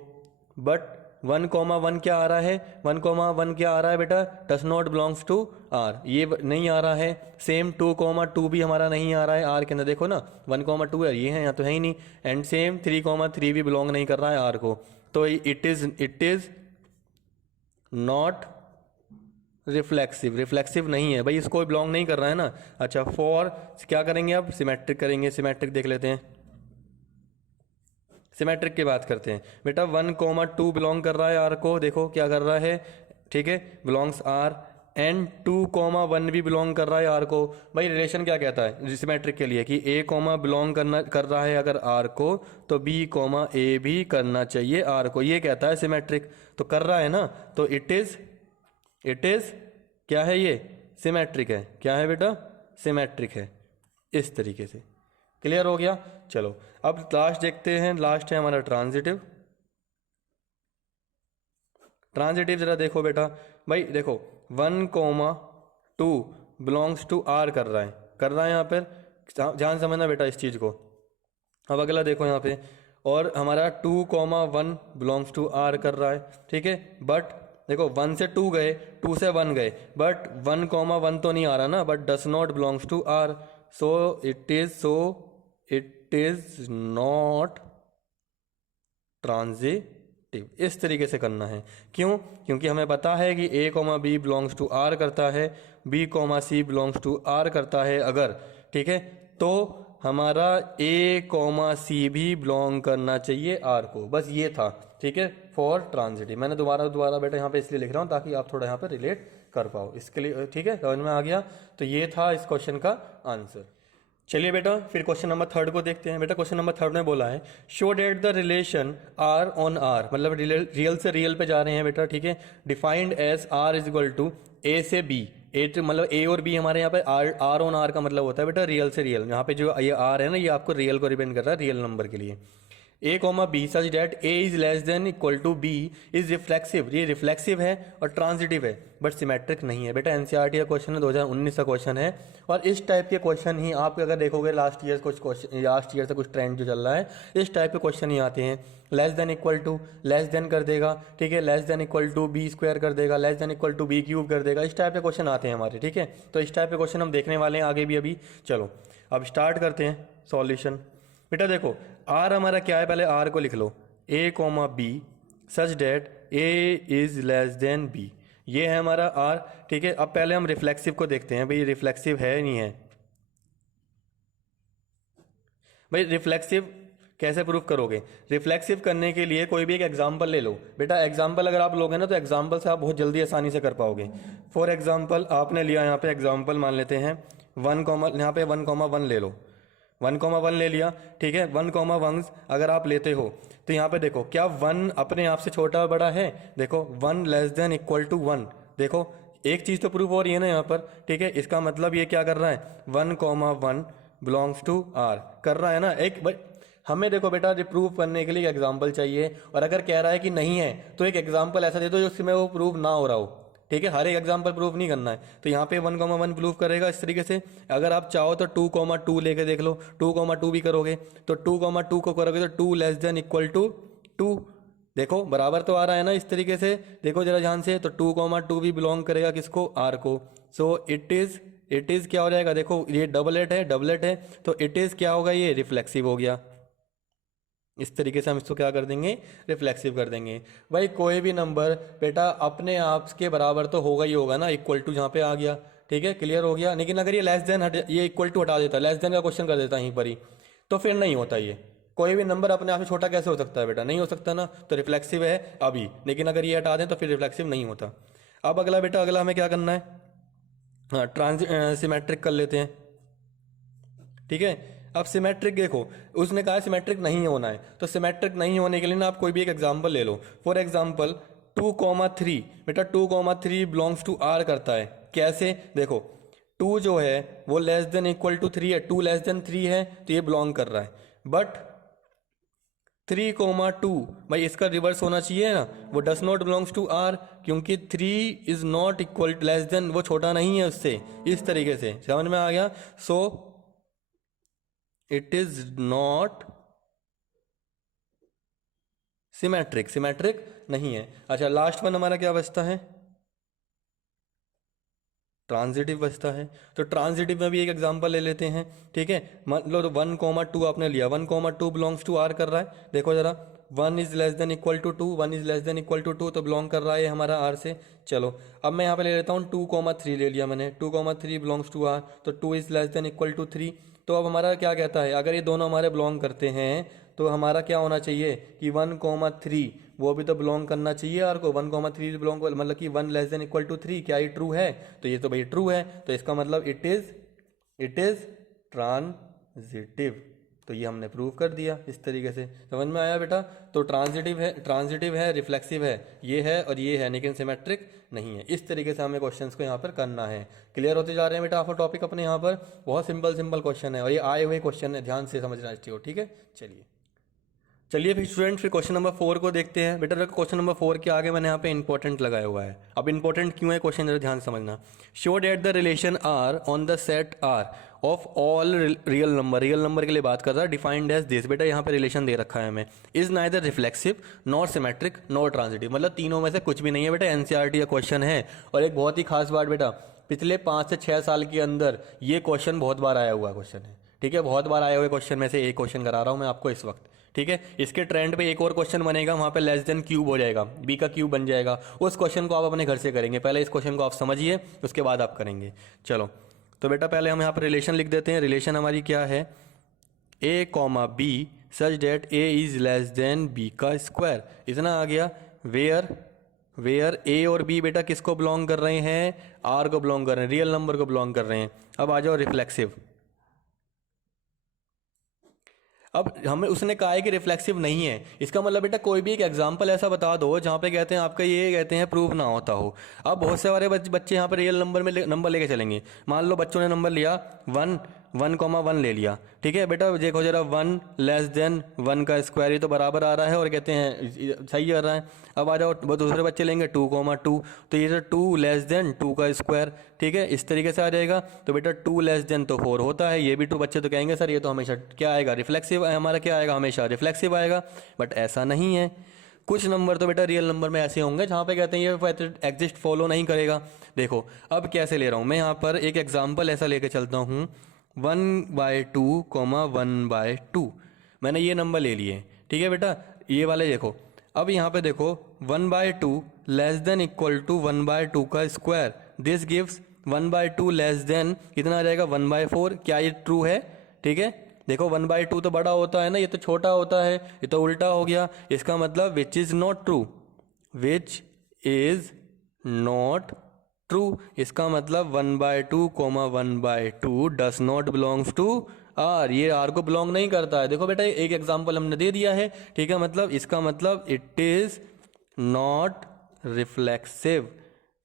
बट 1,1 क्या आ रहा है, 1,1 क्या आ रहा है बेटा, does not belongs to R, ये नहीं आ रहा है। सेम 2,2 भी हमारा नहीं आ रहा है आर के अंदर, देखो ना 1,2 है, ये है, यहाँ तो है ही नहीं। एंड सेम 3,3 भी बिलोंग नहीं कर रहा है आर को, तो इट इज नॉट रिफ्लेक्सिव नहीं है भाई, इसको बिलोंग नहीं कर रहा है ना। अच्छा, फॉर क्या करेंगे, अब सिमेट्रिक करेंगे। सिमेट्रिक देख लेते हैं, सिमेट्रिक की बात करते हैं। बेटा 1,2 बिलोंग कर रहा है आर को, देखो क्या कर रहा है, ठीक है, बिलोंग्स आर, एंड 2,1 भी बिलोंग कर रहा है आर को। भाई रिलेशन क्या कहता है सिमेट्रिक के लिए कि ए कॉमा बिलोंग कर रहा है अगर आर को, तो बी कॉमा ए भी करना चाहिए आर को, ये कहता है सिमेट्रिक। तो कर रहा है ना, तो इट इज क्या है, ये सिमेट्रिक है। क्या है बेटा, सिमेट्रिक है। इस तरीके से क्लियर हो गया। चलो अब लास्ट देखते हैं, लास्ट है हमारा ट्रांजिटिव। ट्रांजिटिव जरा देखो बेटा, भाई देखो 1,2 बिलोंग्स टू आर कर रहा है यहाँ पर, ध्यान समझना बेटा इस चीज़ को। अब अगला देखो यहाँ पे, और हमारा 2,1 बिलोंग्स टू आर कर रहा है, ठीक है, बट देखो 1 से 2 गए, 2 से 1 गए, बट 1,1 तो नहीं आ रहा ना, but does not belongs to R, so it is not transitive. इस तरीके से करना है। क्यों, क्योंकि हमें पता है कि A comma B belongs to R करता है, B comma C belongs to R करता है अगर, ठीक है, तो हमारा ए कॉमा सी भी बिलोंग करना चाहिए आर को। बस ये था, ठीक है, फॉर ट्रांजिटिव। मैंने दोबारा बेटा यहाँ पे इसलिए लिख रहा हूँ ताकि आप थोड़ा यहाँ पे रिलेट कर पाओ, इसके लिए, ठीक है, समझ में आ गया। तो ये था इस क्वेश्चन का आंसर। चलिए बेटा फिर क्वेश्चन नंबर थर्ड को देखते हैं। बेटा क्वेश्चन नंबर थर्ड में बोला है show that the relation are on R, मतलब रियल से रियल पे जा रहे हैं बेटा, ठीक है, defined as R is equal to A से बी, मतलब ए और बी हमारे यहाँ पे आर ऑन आर का मतलब होता है बेटा रियल से रियल। यहाँ पे जो ये आर है ना, ये आपको रियल को रिप्रेजेंट कर रहा है, रियल नंबर के लिए। A comma B such that A is less than equal to B is reflexive, ये रिफ्लेक्सिव है और ट्रांजिटिव है बट सिमेट्रिक नहीं है। बेटा एनसीईआरटी का क्वेश्चन है, 2019 का क्वेश्चन है, और इस टाइप के क्वेश्चन ही आप अगर देखोगे लास्ट ईयर से कुछ ट्रेंड जो चल रहा है, इस टाइप के क्वेश्चन ही आते हैं। Less than equal to, less than कर देगा, ठीक है, less than equal to B square कर देगा, less than equal to B cube कर देगा, इस टाइप के क्वेश्चन आते हैं हमारे, ठीक है। तो इस टाइप के क्वेश्चन हम देखने वाले हैं आगे भी अभी। चलो अब स्टार्ट करते हैं सॉल्यूशन। बेटा देखो आर हमारा क्या है, पहले आर को लिख लो, A comma B such that A is less than B, ये है हमारा आर, ठीक है। अब पहले हम रिफ्लेक्सिव को देखते हैं, भाई रिफ्लेक्सिव है नहीं है। भाई रिफ्लेक्सिव कैसे प्रूफ करोगे? रिफ्लेक्सिव करने के लिए कोई भी एक एग्जाम्पल ले लो। बेटा एग्जाम्पल अगर आप लोगे ना तो एग्जाम्पल से आप बहुत जल्दी आसानी से कर पाओगे। फॉर एग्जाम्पल आपने लिया यहाँ पे एग्जाम्पल मान लेते हैं 1, यहाँ पे 1,1 ले लो, 1,1 ले लिया, ठीक है। 1,1 अगर आप लेते हो तो यहाँ पे देखो क्या 1 अपने आप से छोटा बड़ा है? देखो 1 लेस देन इक्वल टू 1, देखो एक चीज़ तो प्रूफ हो रही है ना यहाँ पर, ठीक है। इसका मतलब ये क्या कर रहा है, 1,1 बिलोंग्स टू आर कर रहा है ना। एक हमें देखो बेटा ये प्रूफ करने के लिए एक एग्जाम्पल चाहिए, और अगर कह रहा है कि नहीं है तो एक एग्जाम्पल ऐसा दे दो जिसमें वो प्रूफ ना हो रहा हो, ठीक है। हर एक एग्जाम्पल प्रूफ नहीं करना है। तो यहाँ पे 1,1 प्रूफ करेगा इस तरीके से। अगर आप चाहो तो 2,2 लेके देख लो, 2,2 भी करोगे तो 2,2 को करोगे तो 2 लेस देन इक्वल टू 2, देखो बराबर तो आ रहा है ना इस तरीके से। देखो जरा ध्यान से, तो 2,2 भी बिलोंग करेगा किसको, आर को। सो इट इज क्या हो जाएगा, देखो ये डबलेट है, तो इट इज क्या होगा, ये रिफ्लेक्सिव हो गया। इस तरीके से हम इसको क्या कर देंगे, रिफ्लेक्सिव कर देंगे। भाई कोई भी नंबर बेटा अपने आप के बराबर तो होगा ही होगा ना, इक्वल टू जहाँ पे आ गया, ठीक है, क्लियर हो गया। लेकिन अगर ये लेस देन ये इक्वल टू हटा देता, लेस देन का क्वेश्चन कर देता यहीं पर ही, तो फिर नहीं होता ये। कोई भी नंबर अपने आप से छोटा कैसे हो सकता है बेटा, नहीं हो सकता ना, तो रिफ्लेक्सिव है अभी। लेकिन अगर ये हटा दें तो फिर रिफ्लेक्सिव नहीं होता। अब अगला बेटा, अगला हमें क्या करना है, हाँ सिमेट्रिक कर लेते हैं, ठीक है। अब सिमेट्रिक देखो, उसने कहा सिमेट्रिक नहीं होना है, तो सिमेट्रिक नहीं होने के लिए ना आप कोई भी एक एग्जांपल ले लो। फॉर एग्जांपल 2,3, बेटा 2,3 बिलोंग्स टू आर करता है। कैसे? देखो 2 जो है वो लेस देन इक्वल टू 3 है, 2 लेस देन 3 है तो ये बिलोंग कर रहा है। बट 3,2 भाई इसका रिवर्स होना चाहिए ना, वो does not belongs to R, क्योंकि 3 is not equal less than, वो छोटा नहीं है उससे, इस तरीके से समझ में आ गया। सो इट इज नॉट सिमेट्रिक नहीं है। अच्छा लास्ट वन हमारा क्या बचता है, ट्रांजिटिव बचता है। तो ट्रांजिटिव में भी एक एग्जांपल ले लेते हैं, ठीक है। मान लो 1,2 आपने लिया, 1,2 बिलोंग्स टू आर कर रहा है। देखो जरा 1 is less than equal to 2, 1 is less than equal to 2, तो बिलोंग कर रहा है हमारा आर से। चलो अब मैं यहाँ पे ले लेता हूँ 2,3 ले लिया मैंने, 2,3 बिलोंग्स टू आर, तो 2 is less than equal to 3। तो अब हमारा क्या कहता है, अगर ये दोनों हमारे बिलोंग करते हैं तो हमारा क्या होना चाहिए कि 1,3 वो भी तो बिलोंग करना चाहिए आर को। 1,3 बिलोंग, मतलब कि 1 लेस देन इक्वल टू 3, क्या ये ट्रू है? तो ये तो भाई ट्रू है, तो इसका मतलब इट इज ट्रांजिटिव। तो ये हमने प्रूव कर दिया इस तरीके से, समझ में आया बेटा। तो ट्रांजिटिव है, रिफ्लेक्सिव है, ये है और ये है, लेकिन सिमेट्रिक नहीं है। इस तरीके से हमें क्वेश्चंस को यहाँ पर करना है। क्लियर होते जा रहे हैं बेटा आपको टॉपिक अपने यहाँ पर? बहुत सिंपल क्वेश्चन है और ये आए हुए क्वेश्चन है, ध्यान से समझना चाहिए, ठीक है। चलिए फिर स्टूडेंट, फिर क्वेश्चन नंबर 4 को देखते हैं। बेटा क्वेश्चन नंबर 4 के आगे मैंने यहाँ पे इंपॉर्टेंट लगाया हुआ है। अब इंपॉर्टेंट क्यों है क्वेश्चन, जरा ध्यान समझना। Show that the relation are on the set R of all real number के लिए बात कर रहा है, डिफाइंड एज दिस। बेटा यहाँ पे रिलेशन दे रखा है हमें, is neither reflexive not symmetric not transitive, मतलब तीनों में से कुछ भी नहीं है बेटा। एनसीईआरटी का क्वेश्चन है। और एक बहुत ही खास बात बेटा, पिछले 5 से 6 साल के अंदर ये क्वेश्चन बहुत बार आया हुआ क्वेश्चन है, ठीक है। बहुत बार आए हुए क्वेश्चन में से एक क्वेश्चन करा रहा हूँ मैं आपको इस वक्त, ठीक है। इसके ट्रेंड पे एक और क्वेश्चन बनेगा, वहाँ पे लेस देन क्यूब हो जाएगा, बी का क्यूब बन जाएगा। उस क्वेश्चन को आप अपने घर से करेंगे, पहले इस क्वेश्चन को आप समझिए, उसके बाद आप करेंगे। चलो तो बेटा पहले हम यहाँ पर रिलेशन लिख देते हैं। रिलेशन हमारी क्या है, A comma B such that A is less than B का स्क्वायर, इतना आ गया। वेयर ए और बी बेटा किसको बिलोंग कर रहे हैं, आर को बिलोंग कर रहे हैं, रियल नंबर को बिलोंग कर रहे हैं। अब आ जाओ रिफ्लेक्सिव। अब हमें उसने कहा है कि रिफ्लेक्सिव नहीं है, इसका मतलब बेटा कोई भी एक एग्जांपल ऐसा बता दो जहाँ पे कहते हैं आपका ये कहते हैं प्रूव ना होता हो। अब बहुत सारे बच्चे यहाँ पे रियल नंबर में नंबर लेके चलेंगे। मान लो बच्चों ने नंबर लिया 1 1,1 ले लिया, ठीक है बेटा। देखो जरा 1 लेस देन 1 का स्क्वायर, ये तो बराबर आ रहा है और कहते हैं सही कर रहा है। अब आ जाओ वो दूसरे बच्चे लेंगे 2,2, तो ये जो 2 लेस देन 2 का स्क्वायर, ठीक है, इस तरीके से आ जाएगा। तो बेटा 2 लेस देन तो 4 होता है, ये भी 2 बच्चे तो कहेंगे सर ये तो हमेशा क्या आएगा, रिफ्लेक्सिव, हमारा क्या आएगा, हमेशा रिफ्लेक्सिव आएगा। बट ऐसा नहीं है, कुछ नंबर तो बेटा रियल नंबर में ऐसे होंगे जहाँ पे कहते हैं ये एग्जिस्ट फॉलो नहीं करेगा। देखो अब कैसे ले रहा हूँ मैं, यहाँ पर एक एग्जांपल ऐसा लेके चलता हूँ 1/2, 1/2, मैंने ये नंबर ले लिए, ठीक है बेटा, ये वाले देखो। अब यहाँ पे देखो 1/2 लेस देन इक्वल टू 1/2 का square, this gives 1/2 less than कितना आ जाएगा 1/4, क्या ये ट्रू है, ठीक है। देखो 1/2 तो बड़ा होता है ना, ये तो छोटा होता है, ये तो उल्टा हो गया। इसका मतलब which is not true, which is not true, इसका मतलब 1/2, 1/2 does not belongs to R, ये आर को बिलोंग नहीं करता है। देखो बेटा एक एग्जांपल हमने दे दिया है, ठीक है, मतलब इसका मतलब इट इज नॉट रिफ्लेक्सिव।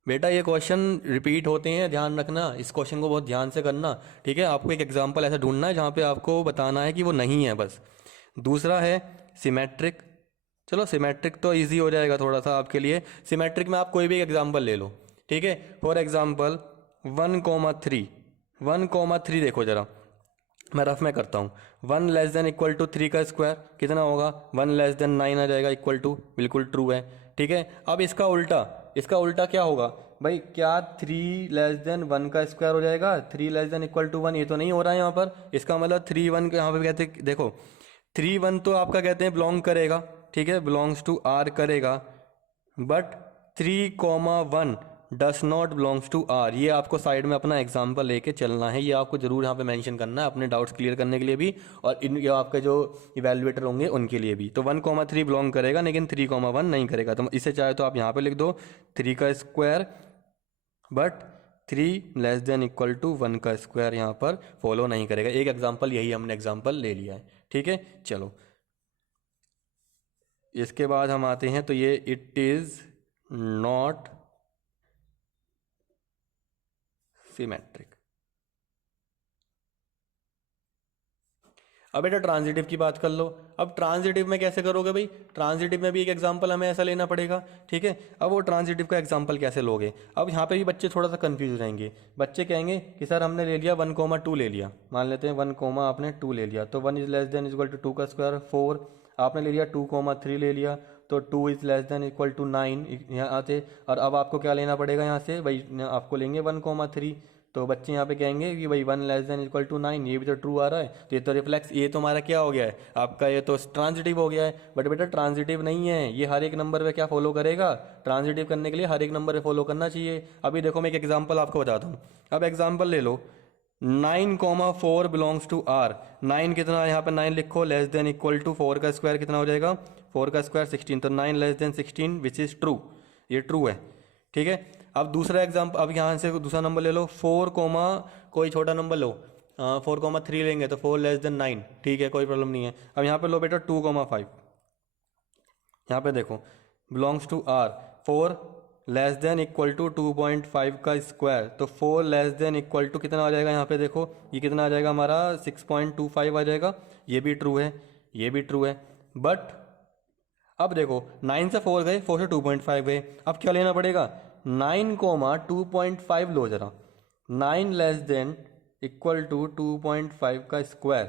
बेटा ये क्वेश्चन रिपीट होते हैं, ध्यान रखना, इस क्वेश्चन को बहुत ध्यान से करना, ठीक है। आपको एक एग्जांपल ऐसा ढूंढना है जहाँ पे आपको बताना है कि वो नहीं है बस। दूसरा है सिमेट्रिक, चलो सिमेट्रिक तो इजी हो जाएगा थोड़ा सा आपके लिए। सिमेट्रिक में आप कोई भी एग्जांपल ले लो, ठीक है। फॉर एग्जांपल 1,3 देखो जरा, मैं रफ में करता हूँ। 1 लेस देन इक्वल टू 3 का स्क्वायर कितना होगा, 1 लेस देन 9 आ जाएगा, इक्वल टू, बिल्कुल ट्रू है, ठीक है। अब इसका उल्टा क्या होगा भाई, क्या 3 लेस देन 1 का स्क्वायर हो जाएगा, 3 लेस देन इक्वल टू 1, ये तो नहीं हो रहा है यहाँ पर। इसका मतलब 3 1 यहाँ पे कहते हैं, देखो 3 1 तो आपका कहते हैं बिलोंग करेगा, ठीक है, बिलोंग्स टू आर करेगा, but 3,1 does not belongs to R. ये आपको साइड में अपना एग्जांपल लेके चलना है, ये आपको जरूर यहाँ पे मेंशन करना है अपने डाउट्स क्लियर करने के लिए भी, और इन ये आपके जो इवेल्युएटर होंगे उनके लिए भी। तो 1,3 बिलोंग करेगा लेकिन 3,1 नहीं करेगा, तो इसे चाहे तो आप यहाँ पे लिख दो 3 का square, but 3 less than equal to 1 का स्क्वायर यहाँ पर फॉलो नहीं करेगा। एक एग्जाम्पल, यही हमने एग्जाम्पल ले लिया है, ठीक है। चलो इसके बाद हम आते हैं, तो ये इट इज नॉट सिमेट्रिक। अब बेटा ट्रांजिटिव की बात कर लो। अब ट्रांजिटिव में कैसे करोगे भाई, ट्रांजिटिव में भी एक एग्जांपल हमें ऐसा लेना पड़ेगा, ठीक है। अब वो ट्रांजिटिव का एग्जांपल कैसे लोगे, अब यहाँ पे भी बच्चे थोड़ा सा कंफ्यूज रहेंगे। बच्चे कहेंगे कि सर हमने ले लिया 1,2 ले लिया, मान लेते हैं 1, आपने 2 ले लिया, तो 1 is less than equal to 2 का स्क्वायर 4, आपने ले लिया 2,3 ले लिया, तो 2 is less than equal to 9 यहाँ आते। और अब आपको क्या लेना पड़ेगा यहाँ से भाई, आपको लेंगे 1,3, तो बच्चे यहाँ पे कहेंगे कि भाई 1 लेस देन इक्वल टू 9, ये भी तो ट्रू आ रहा है, तो ये तो रिफ्लेक्स, ये तो हमारा क्या हो गया है आपका, ये तो ट्रांजिटिव हो गया है। बट बेटा ट्रांजिटिव नहीं है, ये हर एक नंबर पे क्या फॉलो करेगा, ट्रांजिटिव करने के लिए हर एक नंबर पे फॉलो करना चाहिए। अभी देखो मैं एक एग्जाम्पल आपको बताता हूँ। अब एग्जाम्पल ले लो 9,4 बिलोंग्स टू आर, 9 कितना है यहाँ पे 9 लिखो, लेस देन इक्वल टू 4 का स्क्वायर कितना हो जाएगा, 4 का स्क्वायर 16, तो 9 less than 16 which is true, ये ट्रू है, ठीक है। अब दूसरा एग्जाम्पल, अब यहाँ से दूसरा नंबर ले लो 4, कोई छोटा नंबर लो, 4,3 लेंगे तो 4 लेस देन 9, ठीक है, कोई प्रॉब्लम नहीं है। अब यहाँ पे लो बेटा 2,5, यहाँ पे देखो belongs to R, 4 less than equal to 2.5 का स्क्वायर, तो 4 लेस देन इक्वल टू कितना आ जाएगा, यहाँ पे देखो ये कितना आ जाएगा हमारा 6.25 आ जाएगा, ये भी ट्रू है, ये भी ट्रू है। बट अब देखो 9 से 4 गए, 4 से 2.5 गए, अब क्या लेना पड़ेगा, 9,2.5 लो जरा, 9 लेस देन इक्वल टू 2.5 का स्क्वायर,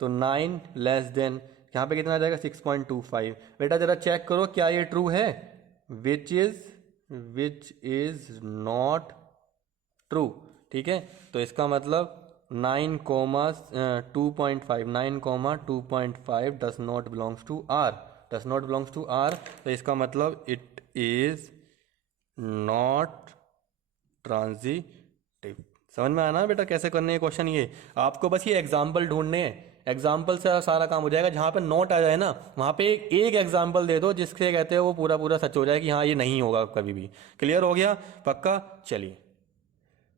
तो 9 लेस देन यहाँ पे कितना आ जाएगा 6.25। बेटा जरा चेक करो क्या ये ट्रू है, विच इज नॉट ट्रू, ठीक है। तो इसका मतलब 9,2.5 does not belongs to R, does not belongs to are, तो इसका मतलब इट इज नॉट ट्रांजिटिव। समझ में आना बेटा कैसे करने हैं क्वेश्चन, ये आपको बस ये एग्जाम्पल ढूंढने हैं, एग्जाम्पल से सारा काम हो जाएगा। जहाँ पे नोट आ जाए ना वहाँ पे एक एग्जाम्पल दे दो जिससे कहते हैं वो पूरा पूरा सच हो जाए कि हाँ ये नहीं होगा कभी भी। क्लियर हो गया, पक्का, चलिए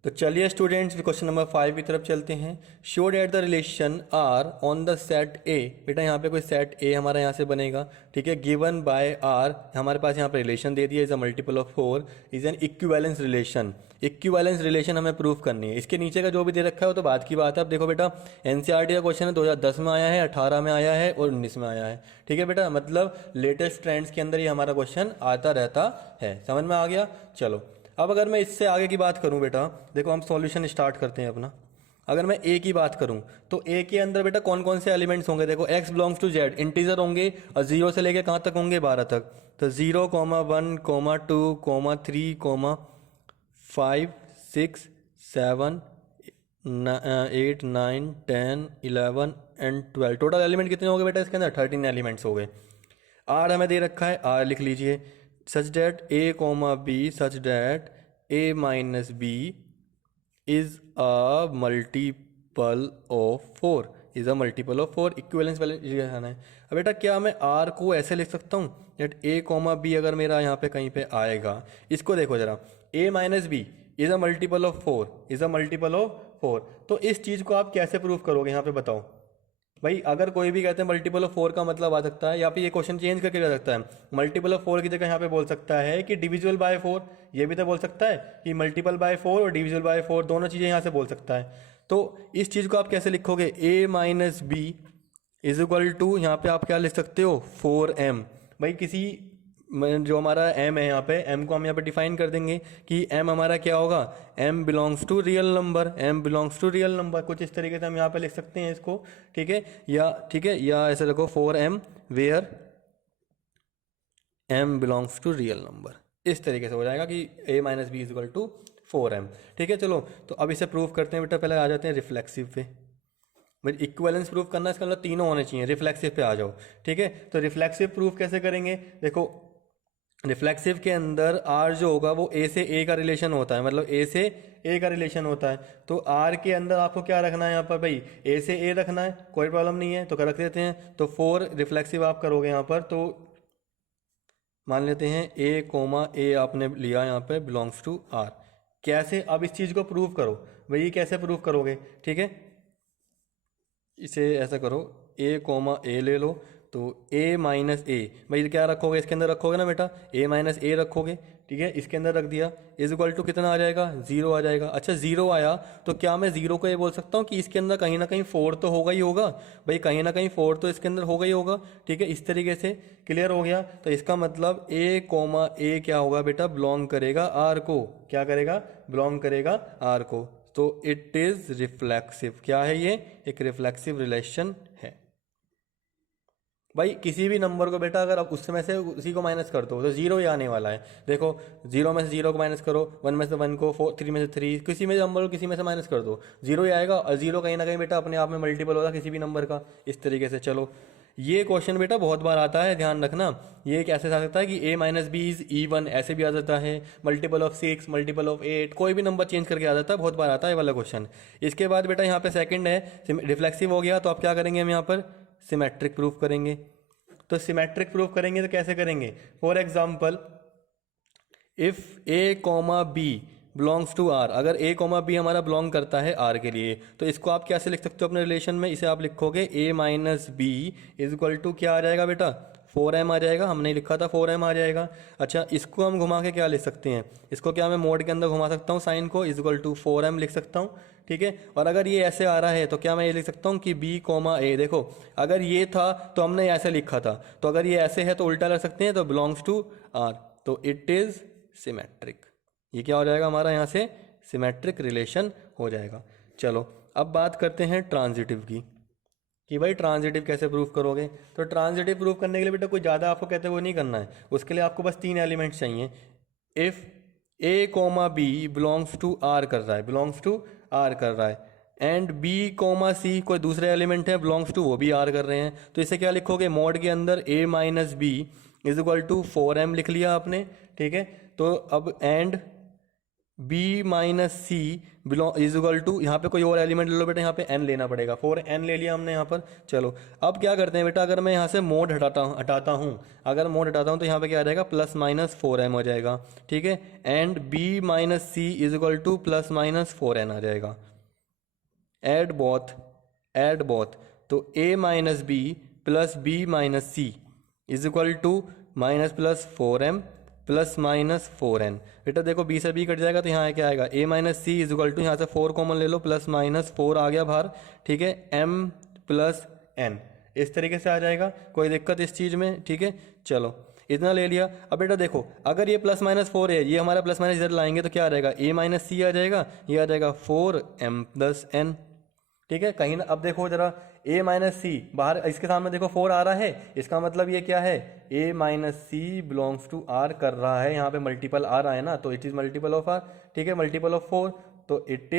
तो चलिए स्टूडेंट्स क्वेश्चन नंबर 5 की तरफ चलते हैं। Show that the relation are on the set A. बेटा यहाँ पे कोई सेट ए हमारा यहाँ से बनेगा, ठीक है। गिवन बाय आर, हमारे पास यहाँ पे रिलेशन दे दिया, is a multiple of 4, is an equivalence relation. Equivalence relation हमें प्रूव करनी है। इसके नीचे का जो भी दे रखा है वो तो बात की बात है। अब देखो बेटा, एनसीईआरटी का क्वेश्चन है, 2010 में आया है, 18 में आया है और 19 में आया है, ठीक है बेटा। मतलब लेटेस्ट ट्रेंड्स के अंदर ये हमारा क्वेश्चन आता रहता है। समझ में आ गया? चलो अब अगर मैं इससे आगे की बात करूं बेटा, देखो हम सॉल्यूशन स्टार्ट करते हैं अपना। अगर मैं ए की बात करूं तो ए के अंदर बेटा कौन कौन से एलिमेंट्स होंगे? देखो X belongs to Z, integer होंगे और 0 से लेके कहाँ तक होंगे? 12 तक। तो 0, 1, 2, 3, 5, 6, 7, 8, 9, 10, 11 एंड 12। टोटल एलिमेंट कितने हो गए बेटा इसके अंदर? 13 एलिमेंट्स हो गए। आर हमें दे रखा है, आर लिख लीजिए। Such that A comma B, such that A minus B is a multiple of 4, is a multiple of 4। Equivalence वाले है। अब बेटा क्या मैं आर को ऐसे लिख सकता हूँ डेट ए कॉमा बी अगर मेरा यहाँ पे कहीं पे आएगा, इसको देखो जरा, A minus B is a multiple of 4, is a multiple of 4। तो इस चीज़ को आप कैसे प्रूव करोगे यहाँ पे बताओ भाई? अगर कोई भी कहते हैं मल्टीपल ऑफ 4 का मतलब आ सकता है, या फिर ये क्वेश्चन चेंज करके जा सकता है, मल्टीपल ऑफ 4 की जगह यहाँ पे बोल सकता है कि डिविजिबल बाय 4। ये भी तो बोल सकता है कि मल्टीपल बाय 4 और डिविजिबल बाय 4, दोनों चीज़ें यहाँ से बोल सकता है। तो इस चीज़ को आप कैसे लिखोगे? A minus B is equal to, यहाँ पे आप क्या लिख सकते हो? 4m। भाई किसी जो हमारा m है यहाँ पे, m को हम यहाँ पे डिफाइन कर देंगे कि m हमारा क्या होगा? m belongs to real number, m belongs to real number. कुछ इस तरीके से हम यहाँ पे लिख सकते हैं इसको, ठीक है। या ऐसे रखो 4m where m belongs to real number. इस तरीके से हो जाएगा कि a minus B is equal to 4m, ठीक है। चलो तो अब इसे प्रूव करते हैं बेटा। पहले आ जाते हैं रिफ्लेक्सिव पे। भाई इक्विवेलेंस प्रूफ करना है, इसका मतलब तीनों होने चाहिए। रिफ्लेक्सिव पे आ जाओ, ठीक है। तो रिफ्लेक्सिव प्रूफ कैसे करेंगे? देखो रिफ्लेक्सिव के अंदर आर जो होगा वो ए से ए का रिलेशन होता है, मतलब ए से ए का रिलेशन होता है। तो आर के अंदर आपको क्या रखना है यहाँ पर? भाई ए से ए रखना है, कोई प्रॉब्लम नहीं है, तो रख देते हैं। तो 4 रिफ्लेक्सिव आप करोगे यहाँ पर, तो मान लेते हैं ए कोमा ए आपने लिया यहाँ पे बिलोंग्स टू आर। कैसे? अब इस चीज़ को प्रूव करो। भाई कैसे प्रूव करोगे? ठीक है, इसे ऐसा करो, ए कोमा ए ले लो, तो a माइनस ए, भाई क्या रखोगे इसके अंदर? रखोगे ना बेटा, a माइनस ए रखोगे, ठीक है। इसके अंदर रख दिया, इज इक्वल टू कितना आ जाएगा? 0 आ जाएगा। अच्छा 0 आया तो क्या मैं 0 को ये बोल सकता हूँ कि इसके अंदर कहीं ना कहीं 4 तो होगा ही होगा? भाई कहीं ना कहीं 4 तो इसके अंदर होगा ही होगा, ठीक है। इस तरीके से क्लियर हो गया। तो इसका मतलब a कोमा ए क्या होगा बेटा? बिलोंग करेगा आर को। क्या करेगा? बिलोंग करेगा आर को। तो इट इज रिफ्लेक्सिव। क्या है ये? एक रिफ्लेक्सिव रिलेशन है। भाई किसी भी नंबर को बेटा अगर आप उसमें से उसी को माइनस कर दो तो 0 ही आने वाला है। देखो 0 में से 0 को माइनस करो, 1 में से 1 को, 3 में से 3, किसी में नंबर को किसी में से माइनस कर दो, 0 ही आएगा। और 0 कहीं ना कहीं बेटा अपने आप में मल्टीपल होगा किसी भी नंबर का। इस तरीके से चलो, ये क्वेश्चन बेटा बहुत बार आता है, ध्यान रखना। ये कैसे आ सकता है कि a minus B is E1, ऐसे भी आ जाता है। मल्टीपल ऑफ 6, मल्टीपल ऑफ 8, कोई भी नंबर चेंज करके आ जाता है, बहुत बार आता है ये वाला क्वेश्चन। इसके बाद बेटा यहाँ पे सेकंड है, रिफ्लेक्सिव हो गया, तो आप क्या करेंगे? हम यहाँ पर सिमेट्रिक प्रूफ करेंगे। तो सिमेट्रिक प्रूफ करेंगे तो कैसे करेंगे? For example if A comma B belongs to R, अगर ए कॉमा बी हमारा बिलोंग करता है आर के लिए, तो इसको आप कैसे लिख सकते हो अपने रिलेशन में? इसे आप लिखोगे A minus B is equal to क्या आ जाएगा बेटा? 4m आ जाएगा। हमने लिखा था 4m आ जाएगा। अच्छा इसको हम घुमा के क्या लिख सकते हैं? इसको क्या मैं मोड के अंदर घुमा सकता हूँ साइन को? इज इक्वल टू 4m लिख सकता हूँ, ठीक है। और अगर ये ऐसे आ रहा है तो क्या मैं ये लिख सकता हूँ कि b कोमा ए। देखो अगर ये था तो हमने ऐसे लिखा था, तो अगर ये ऐसे है तो उल्टा लग सकते हैं, तो बिलोंग्स टू आर, तो इट इज सिमेट्रिक। ये क्या हो जाएगा हमारा? यहाँ से सिमेट्रिक रिलेशन हो जाएगा। चलो अब बात करते हैं ट्रांजिटिव की, कि भाई ट्रांजिटिव कैसे प्रूफ करोगे? तो ट्रांजिटिव प्रूफ करने के लिए बेटा कोई ज़्यादा आपको कहते वो नहीं करना है। उसके लिए आपको बस 3 एलिमेंट्स चाहिए। If A comma B belongs to are कर रहा है, बिलोंग्स टू आर कर रहा है, एंड बी कोमा सी कोई दूसरे एलिमेंट है बिलोंग्स टू, वो भी आर कर रहे हैं, तो इसे क्या लिखोगे? मोड के अंदर a minus B is equal to 4m लिख लिया आपने, ठीक है। तो अब and B minus C belong is equal to, यहाँ पे कोई और एलिमेंट ले लो बेटा, यहाँ पे एन लेना पड़ेगा, 4n ले लिया हमने यहाँ पर। चलो अब क्या करते हैं बेटा, अगर मैं यहाँ से मोड हटाता हूँ, अगर मोड हटाता हूँ तो यहाँ पे क्या आ जाएगा, प्लस माइनस 4m हो जाएगा, ठीक है। And B minus c is equal to plus minus 4n आ जाएगा। एड बोथ, तो a minus b plus b minus c is equal to minus plus 4m plus minus 4n। बेटा देखो b से b कट जाएगा तो यहाँ क्या आएगा, a minus c is equal to, यहाँ से 4 कॉमन ले लो, प्लस माइनस 4 आ गया बाहर, ठीक है, m प्लस n इस तरीके से आ जाएगा, कोई दिक्कत इस चीज़ में, ठीक है। चलो इतना ले लिया। अब बेटा देखो, अगर ये प्लस माइनस 4 है, ये हमारा प्लस माइनस इधर लाएंगे तो क्या आ जाएगा, a माइनस सी आ जाएगा, ये आ जाएगा 4m प्लस n, ठीक है। कहीं ना, अब देखो जरा, a माइनस सी बाहर, इसके सामने देखो 4 आ रहा है, इसका मतलब ये क्या है, a minus c belongs to r कर रहा है, यहाँ पे मल्टीपल आ रहा है ना, तो it is multiple of r, ठीक है, मल्टीपल ऑफ 4, तो इट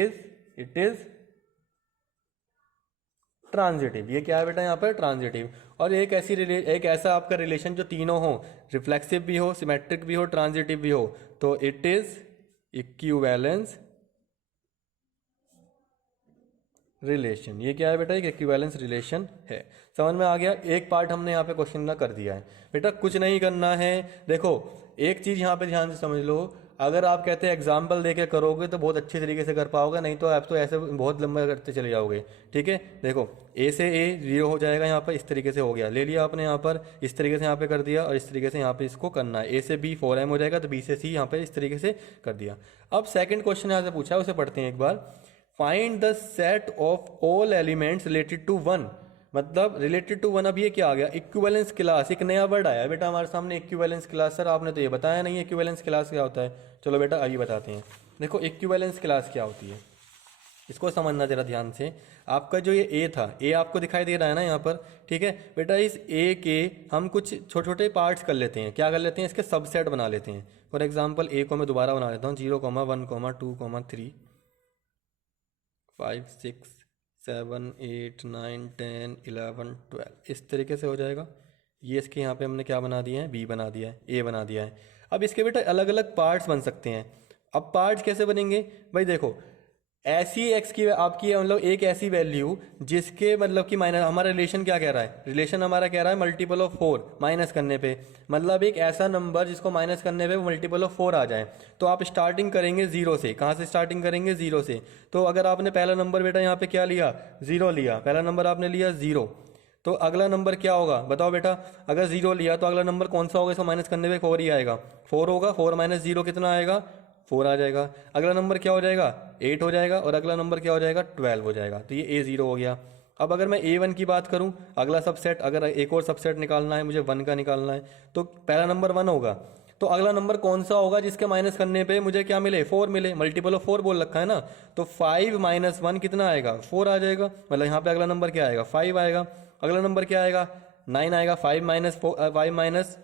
इज ट्रांजिटिव। ये क्या है बेटा, यहाँ पर ट्रांजिटिव। और एक ऐसा आपका रिलेशन जो तीनों हो, रिफ्लेक्सिव भी हो, सिमेट्रिक भी हो, ट्रांजिटिव भी हो, तो इट इज इक्विवेलेंस रिलेशन। ये क्या है बेटा, एक इक्विवेलेंस रिलेशन है। समझ में आ गया। एक पार्ट हमने यहाँ पे क्वेश्चन ना कर दिया है बेटा, कुछ नहीं करना है। देखो एक चीज़ यहाँ पे ध्यान से समझ लो, अगर आप कहते हैं एग्जाम्पल देके करोगे तो बहुत अच्छे तरीके से कर पाओगे, नहीं तो आप तो ऐसे बहुत लंबा करते चले जाओगे, ठीक है। देखो ए से ए 0 हो जाएगा, यहाँ पर इस तरीके से हो गया, ले लिया आपने यहाँ पर, इस तरीके से यहाँ पे कर दिया, और इस तरीके से यहाँ पे इसको करना है। ए से बी 4m हो जाएगा, तो बी से सी यहाँ पे इस तरीके से कर दिया। अब सेकंड क्वेश्चन यहाँ से पूछा है, उसे पढ़ते हैं एक बार। Find the set of all elements related to 1, मतलब रिलेटेड टू 1। अब ये क्या आ गया, इक्विवेलेंस क्लास, एक नया वर्ड आया बेटा हमारे सामने, इक्विवेलेंस क्लास। सर आपने तो ये बताया नहीं इक्विवेलेंस क्लास क्या होता है। चलो बेटा आइए बताते हैं। देखो इक्विवेलेंस क्लास क्या होती है, इसको समझना जरा ध्यान से। आपका जो ये ए था, ए आपको दिखाई दे रहा है ना यहाँ पर, ठीक है बेटा। इस ए के हम कुछ छोटे छोटे पार्ट्स कर लेते हैं, क्या कर लेते हैं, इसके सबसेट बना लेते हैं। फॉर एग्जाम्पल ए को मैं दोबारा बना लेता हूँ, 0, 1, 2, 3, 5, 6, 7, 8, 9, 10, 11, 12 इस तरीके से हो जाएगा। ये इसके यहाँ पे हमने क्या बना दिया है, बी बना दिया है, ए बना दिया है। अब इसके बेटा अलग अलग पार्ट्स बन सकते हैं। अब पार्ट्स कैसे बनेंगे भाई, देखो ऐसी एक्स की आपकी मतलब एक ऐसी वैल्यू जिसके मतलब कि माइनस, हमारा रिलेशन क्या कह रहा है, रिलेशन हमारा कह रहा है मल्टीपल ऑफ 4 माइनस करने पे, मतलब एक ऐसा नंबर जिसको माइनस करने पे मल्टीपल ऑफ 4 आ जाए। तो आप स्टार्टिंग करेंगे 0 से, कहाँ से स्टार्टिंग करेंगे, 0 से। तो अगर आपने पहला नंबर बेटा यहाँ पे क्या लिया, 0 लिया, पहला नंबर आपने लिया 0, तो अगला नंबर क्या होगा बताओ बेटा। अगर 0 लिया तो अगला नंबर कौन सा होगा, इसको माइनस करने पे 4 ही आएगा, 4 होगा, 4 माइनस 0 कितना आएगा, 4 आ जाएगा। अगला नंबर क्या हो जाएगा, 8 हो जाएगा, और अगला नंबर क्या हो जाएगा, 12 हो जाएगा। तो ये A0 हो गया। अब अगर मैं A1 की बात करूं, अगला सबसेट, अगर एक और सबसेट निकालना है मुझे 1 का निकालना है, तो पहला नंबर 1 होगा, तो अगला नंबर कौन सा होगा जिसके माइनस करने पे मुझे क्या मिले, 4 मिले, मल्टीपल ऑफ 4 बोल रखा है ना। तो 5 माइनस 1 कितना आएगा, 4 आ जाएगा, मतलब यहाँ पे अगला नंबर क्या आएगा, 5 आएगा। अगला नंबर क्या आएगा, 9 आएगा। 5 माइनस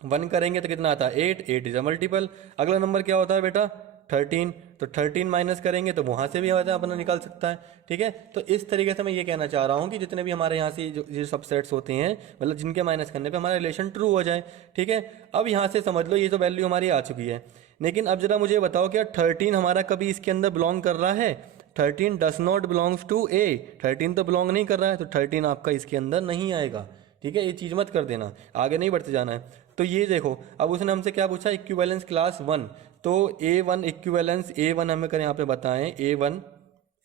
1 करेंगे तो कितना आता है, 8 इज अ मल्टीपल। अगला नंबर क्या होता है बेटा, 13, तो 13 माइनस करेंगे तो वहाँ से भी अपना निकाल सकता है, ठीक है। तो इस तरीके से मैं ये कहना चाह रहा हूँ कि जितने भी हमारे यहाँ से जो सबसेट्स होते हैं, मतलब जिनके माइनस करने पे हमारा रिलेशन ट्रू हो जाए, ठीक है। अब यहाँ से समझ लो ये तो वैल्यू हमारी आ चुकी है, लेकिन अब जरा मुझे बताओ क्या 13 हमारा कभी इसके अंदर बिलोंग कर रहा है, 13 डस नॉट बिलोंग्स टू ए, 13 तो बिलोंग नहीं कर रहा है, तो 13 आपका इसके अंदर नहीं आएगा, ठीक है। ये चीज़ मत कर देना, आगे नहीं बढ़ते जाना है। तो ये देखो, अब उसने हमसे क्या पूछा, इक्विवेलेंस क्लास 1, तो A1 इक्विवेलेंस A1 हमें करें यहाँ पे बताएं, A1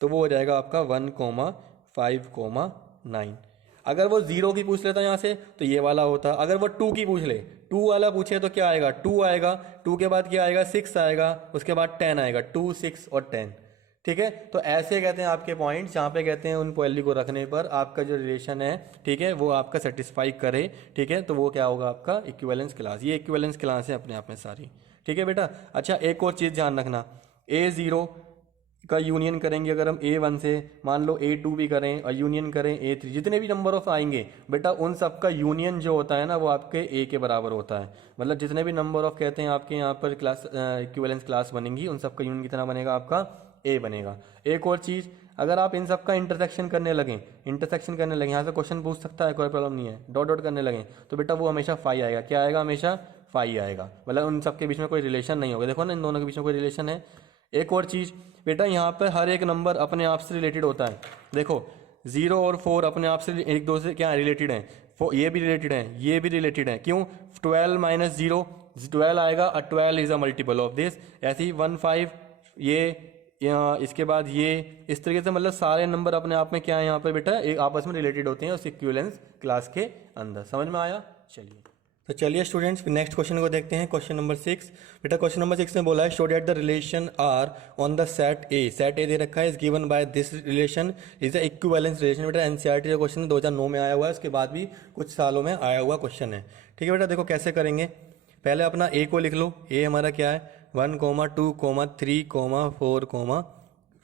तो वो हो जाएगा आपका 1, 5, 9। अगर वो 0 की पूछ लेता यहाँ से तो ये वाला होता, अगर वो 2 की पूछ ले, 2 वाला पूछे तो क्या आएगा, 2 आएगा, 2 के बाद क्या आएगा, 6 आएगा, उसके बाद 10 आएगा, 2, 6 और 10, ठीक है। तो ऐसे कहते हैं आपके पॉइंट्स, जहाँ पे कहते हैं उन वैल्यू को रखने पर आपका जो रिलेशन है, ठीक है, वो आपका सेटिस्फाई करे, ठीक है। तो वो क्या होगा आपका इक्विवेलेंस क्लास। ये इक्विवेलेंस क्लास है अपने आप में सारी, ठीक है बेटा। अच्छा एक और चीज़ ध्यान रखना, A0 का यूनियन करेंगे अगर हम A1 से, मान लो A2 भी करें और यूनियन करें A3, जितने भी नंबर ऑफ आएंगे बेटा उन सब का यूनियन जो होता है ना वो आपके A के बराबर होता है। मतलब जितने भी नंबर ऑफ कहते हैं आपके यहाँ पर क्लास इक्विवेलेंस क्लास बनेंगी, उन सब का यूनियन कितना बनेगा, आपका A बनेगा। एक और चीज़, अगर आप इन सब का इंटरसेक्शन करने लगें, यहाँ से क्वेश्चन पूछ सकता है, कोई प्रॉब्लम नहीं है, डॉट डॉट करने लगें, तो बेटा वो हमेशा 5 आएगा, क्या आएगा, हमेशा फाई आएगा, मतलब उन सब के बीच में कोई रिलेशन नहीं होगा। देखो ना इन दोनों के बीच में कोई रिलेशन है। एक और चीज़ बेटा, यहाँ पर हर एक नंबर अपने आप से रिलेटेड होता है। देखो 0 और 4 अपने आप से एक दूसरे क्या रिलेटेड हैं, ये भी रिलेटेड हैं, ये भी रिलेटेड हैं। क्यों? 12 माइनस 0 12 आएगा और 12 is a multiple of this. ऐसे ही 1 5 ये इसके बाद ये, इस तरीके से मतलब सारे नंबर अपने आप में क्या है यहाँ पर बेटा एक आपस में रिलेटेड होते हैं उस इक्विवेलेंस क्लास के अंदर। समझ में आया? चलिए तो चलिए स्टूडेंट्स नेक्स्ट क्वेश्चन को देखते हैं। क्वेश्चन नंबर 6 बेटा, क्वेश्चन नंबर 6 में बोला है show that the relation are on the set A. Set A दे रखा है, is given by this relation is the equivalence relation. बेटा एनसीईआरटी का क्वेश्चन 2009 में आया हुआ है, उसके बाद भी कुछ सालों में आया हुआ क्वेश्चन है। ठीक है बेटा, देखो कैसे करेंगे। पहले अपना ए को लिख लो। ए हमारा क्या है 1, 2, 3, 4,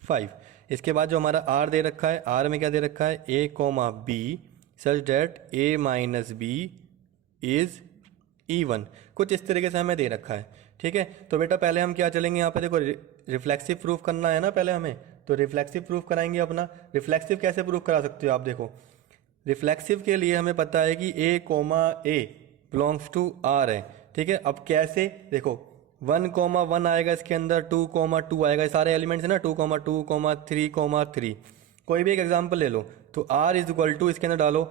5। इसके बाद जो हमारा आर दे रखा है, आर में क्या दे रखा है A comma B such that A minus B is even. कुछ इस तरीके से हमें दे रखा है। ठीक है, तो बेटा पहले हम क्या चलेंगे यहाँ पे, देखो रिफ्लेक्सिव प्रूफ करना है ना पहले हमें, तो रिफ्लेक्सिव प्रूफ कराएंगे अपना। रिफ्लेक्सिव कैसे प्रूफ करा सकते हो आप? देखो रिफ्लेक्सिव के लिए हमें पता है कि A comma A belongs to R है। ठीक है, अब कैसे, देखो 1, 1 आएगा इसके अंदर, 2, 2 आएगा, सारे एलिमेंट्स है ना 2, 2, 3, 3। कोई भी एक एग्जाम्पल ले लो, तो r इज इक्वल टू इसके अंदर डालो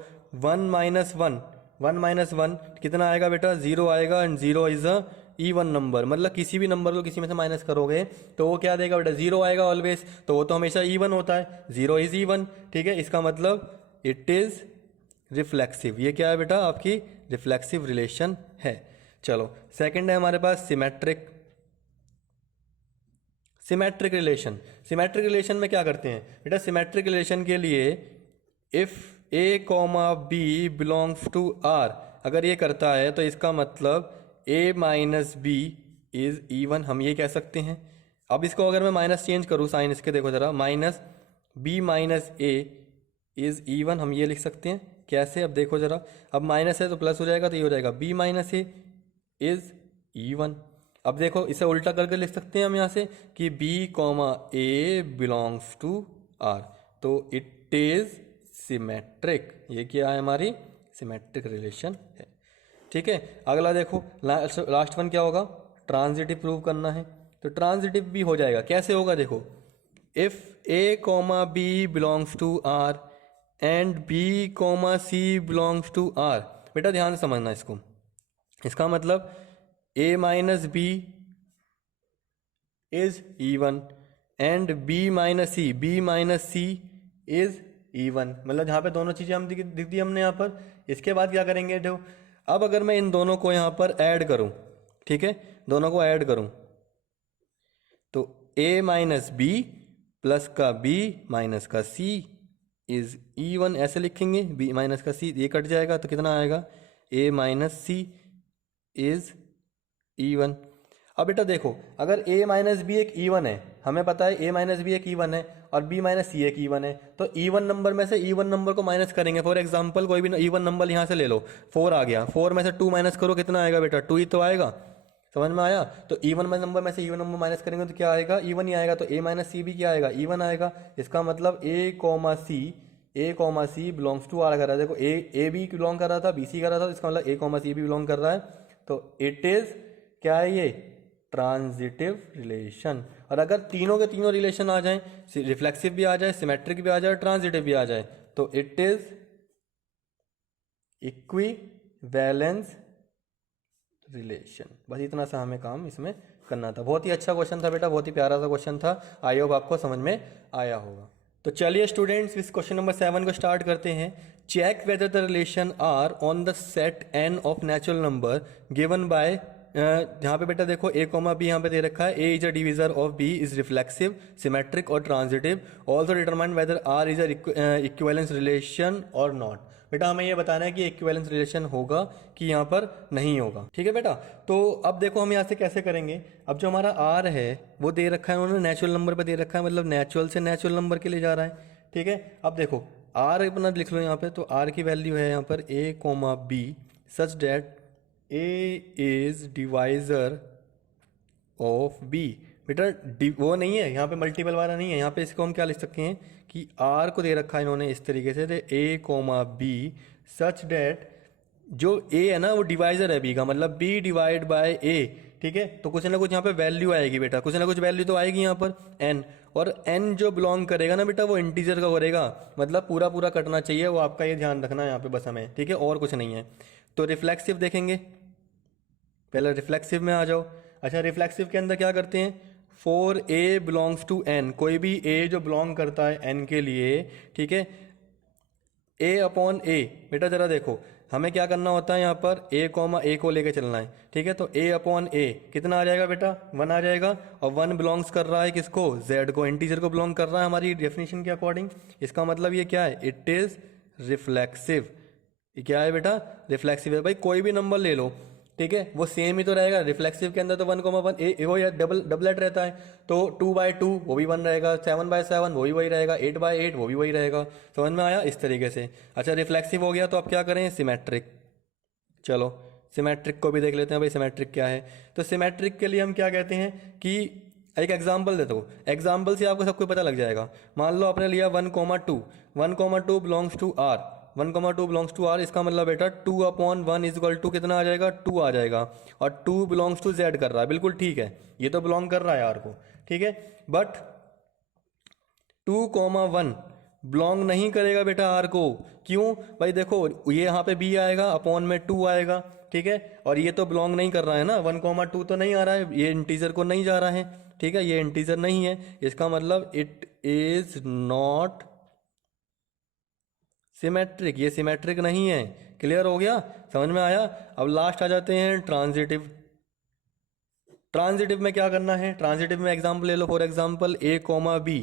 1 माइनस 1, 1 माइनस 1 कितना आएगा बेटा 0 आएगा, and 0 is a even number. मतलब किसी भी नंबर को किसी में से माइनस करोगे तो वो क्या देगा बेटा 0 आएगा ऑलवेज, तो वो तो हमेशा इवन होता है, 0 इज इवन। ठीक है, इसका मतलब इट इज रिफ्लेक्सिव। ये क्या है बेटा आपकी रिफ्लेक्सिव रिलेशन है। चलो सेकंड है हमारे पास symmetric. Symmetric relation, symmetric relation में क्या करते हैं बेटा, सिमेट्रिक रिलेशन के लिए if A comma B belongs to R, अगर ये करता है तो इसका मतलब A minus B is even, हम ये कह सकते हैं। अब इसको अगर मैं माइनस चेंज करूँ साइन इसके, देखो जरा minus b minus a is even, हम ये लिख सकते हैं। कैसे? अब देखो जरा, अब माइनस है तो प्लस हो जाएगा, तो ये हो जाएगा b minus a is even. अब देखो इसे उल्टा करके लिख सकते हैं हम यहाँ से कि b comma A belongs to are, तो इट इज सिमेट्रिक। ये क्या है हमारी सिमेट्रिक रिलेशन है। ठीक है, अगला देखो लास्ट वन क्या होगा, ट्रांजिटिव प्रूव करना है। तो ट्रांजिटिव भी हो जाएगा। कैसे होगा? देखो if A comma B belongs to r and B comma C belongs to r. बेटा ध्यान से समझना इसको, इसका मतलब a minus B is even and b minus c is even. मतलब जहाँ पे दोनों चीज़ें हम दिख दी हमने यहाँ पर। इसके बाद क्या करेंगे, जो अब अगर मैं इन दोनों को यहाँ पर ऐड करूँ, ठीक है, दोनों को ऐड करूँ तो a माइनस बी प्लस का b माइनस का c इज इवन, ऐसे लिखेंगे। b माइनस का c ये कट जाएगा तो कितना आएगा a minus c is even. अब बेटा देखो अगर a माइनस बी एक इवन है, हमें पता है a माइनस बी एक इवन है और b माइनस सी एक इवन है, तो इवन नंबर में से इवन नंबर को माइनस करेंगे। फॉर एग्जांपल कोई भी इवन नंबर यहाँ से ले लो, 4 आ गया, 4 में से 2 माइनस करो कितना आएगा बेटा 2 ही तो आएगा। समझ में आया? तो इवन नंबर में से इवन नंबर माइनस करेंगे तो क्या आएगा इवन ही आएगा, तो a माइनस सी भी क्या आएगा इवन आएगा। इसका मतलब a comma C belongs to are कर रहा है। देखो ए बी बिलोंग कर रहा था, बी सी कर रहा था, इसका मतलब a कॉमा सी भी बिलोंग कर रहा है, तो इट इज क्या है ये ट्रांजिटिव रिलेशन। और अगर तीनों के तीनों रिलेशन आ जाएं, रिफ्लेक्सिव भी आ जाए, सिमेट्रिक भी आ जाए, ट्रांजिटिव भी आ जाए, तो इट इज इक्विवेलेंस रिलेशन। बस इतना सा हमें काम इसमें करना था। बहुत ही अच्छा क्वेश्चन था बेटा, बहुत ही प्यारा सा क्वेश्चन था। आई होप आपको समझ में आया होगा। तो चलिए स्टूडेंट्स इस क्वेश्चन नंबर 7 को स्टार्ट करते हैं। Check whether the relation are on the set n of natural number given by, यहाँ पे बेटा देखो a कॉमा बी यहाँ पे दे रखा है, a is a divisor of b is reflexive, symmetric और transitive. Also determine whether r is a equivalence relation और नॉट। बेटा हमें ये बताना है कि इक्विवेलेंस रिलेशन होगा कि यहाँ पर नहीं होगा। ठीक है बेटा, तो अब देखो हम यहाँ से कैसे करेंगे। अब जो हमारा r है वो दे रखा है उन्होंने नेचुरल नंबर पर दे रखा है, मतलब नेचुरल से नेचुरल नंबर के लिए जा रहा है। ठीक है, अब देखो r अपना लिख लो यहाँ पे, तो r की वैल्यू है यहाँ पर a comma B such that a is divisor of b। बेटा वो नहीं है यहाँ पे, मल्टीपल वाला नहीं है यहाँ पे। इसको हम क्या लिख सकते हैं कि r को दे रखा है इन्होंने इस तरीके से, a comma B such that जो ए है ना वो डिवाइजर है बी का, मतलब बी डिवाइड बाय ए, ठीक है। तो कुछ ना कुछ यहाँ पे वैल्यू आएगी बेटा, कुछ ना कुछ वैल्यू तो आएगी यहाँ पर एन, और एन जो बिलोंग करेगा ना बेटा वो इंटीजर का करेगा, मतलब पूरा पूरा कटना चाहिए, वो आपका ये ध्यान रखना है यहाँ पे बस हमें, ठीक है, और कुछ नहीं है। तो रिफ्लेक्सिव देखेंगे, पहले रिफ्लेक्सिव में आ जाओ। अच्छा, रिफ्लेक्सिव के अंदर क्या करते हैं, for a belongs to n, कोई भी ए जो बिलोंग करता है एन के लिए, ठीक है, ए अपॉन ए, बेटा जरा देखो हमें क्या करना होता है यहाँ पर, ए कॉमा ए को लेके चलना है, ठीक है। तो ए अपॉन ए कितना आ जाएगा बेटा, 1 आ जाएगा, और 1 बिलोंग्स कर रहा है किसको, जेड को, इंटीजर को बिलोंग कर रहा है हमारी डेफिनेशन के अकॉर्डिंग। इसका मतलब ये क्या है, इट इज रिफ्लेक्सिव। ये क्या है बेटा, रिफ्लेक्सिव है। भाई कोई भी नंबर ले लो, ठीक है, वो सेम ही तो रहेगा। रिफ्लेक्सिव के अंदर तो 1,1 ए वो डबलेट रहता है, तो 2/2 वो भी 1 रहेगा, 7/7 वो भी वही रहेगा, 8/8 वो भी वही रहेगा। समझ में आया, इस तरीके से। अच्छा, रिफ्लेक्सिव हो गया, तो अब क्या करें, सिमेट्रिक। चलो सिमेट्रिक को भी देख लेते हैं भाई, सिमेट्रिक क्या है। तो सिमेट्रिक के लिए हम क्या कहते हैं कि एक एग्जाम्पल देता हूँ, एग्जाम्पल से आपको सब कुछ पता लग जाएगा। मान लो आपने लिया 1,2, 1,2 belongs to r, 1,2 belongs to r, इसका मतलब बेटा 2/1 इज इक्वल टू कितना आ जाएगा, 2 आ जाएगा, और 2 बिलोंग्स टू जेड कर रहा है, बिल्कुल ठीक है, ये तो बिलोंग कर रहा है आर को, ठीक है। बट 2,1 बिलोंग नहीं करेगा बेटा आर को, क्यों भाई, देखो ये यहाँ पे बी आएगा, अपॉन में 2 आएगा, ठीक है, और ये तो बिलोंग नहीं कर रहा है ना, 1,2 तो नहीं आ रहा है, ये इंटीजर को नहीं जा रहा है, ठीक है, ये इंटीजर नहीं है, इसका मतलब इट इज नॉट सिमेट्रिक, ये सिमेट्रिक नहीं है। क्लियर हो गया, समझ में आया। अब लास्ट आ जाते हैं ट्रांजिटिव। ट्रांजिटिव में क्या करना है, ट्रांजिटिव में एग्जाम्पल ले लो, for example A comma B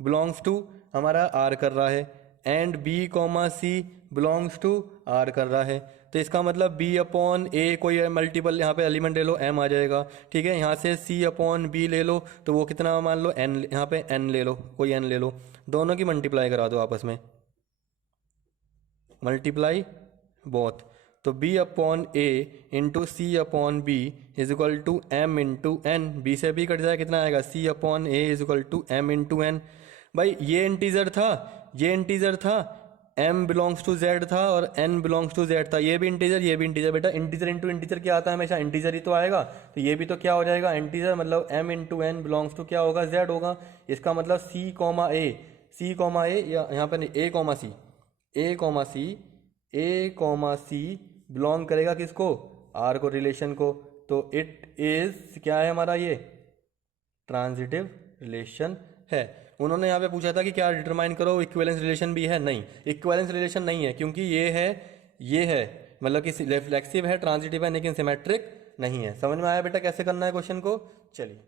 belongs to हमारा आर कर रहा है, and B comma C belongs to are कर रहा है। तो इसका मतलब बी अपॉन ए, कोई मल्टीपल यहाँ पे एलिमेंट ले लो, एम आ जाएगा, ठीक है। यहाँ से सी अपॉन बी ले लो, तो वो कितना मान लो एन, यहाँ पे एन ले लो, कोई एन ले लो, दोनों की मल्टीप्लाई करा दो आपस में, मल्टीप्लाई बोथ। तो b upon a into c upon b is equal to m into n, b से b कट जाए, कितना आएगा, c upon a is equal to m into n. भाई ये इंटीजर था, ये इंटीजर था, m बिलोंग्स टू z था, और n बिलोंग्स टू z था, ये भी इंटीजर, ये भी इंटीजर। बेटा इंटीजर इंटू इंटीजर क्या आता है, हमेशा इंटीजर ही तो आएगा, तो ये भी तो क्या हो जाएगा, इंटीजर, मतलब m into n belongs to क्या होगा, z होगा। इसका मतलब c comma a, c comma a, या यहाँ पर a comma c, a comma c, a comma c belong करेगा किसको, आर को, रिलेशन को। तो इट इज क्या है हमारा, ये ट्रांजिटिव रिलेशन है। उन्होंने यहाँ पे पूछा था कि क्या डिटरमाइन करो, इक्विवेलेंस रिलेशन भी है, नहीं, इक्विवेलेंस रिलेशन नहीं है, क्योंकि ये है मतलब कि रिफ्लेक्सिव है, ट्रांजिटिव है, लेकिन सिमेट्रिक नहीं है। समझ में आया बेटा कैसे करना है क्वेश्चन को। चलिए,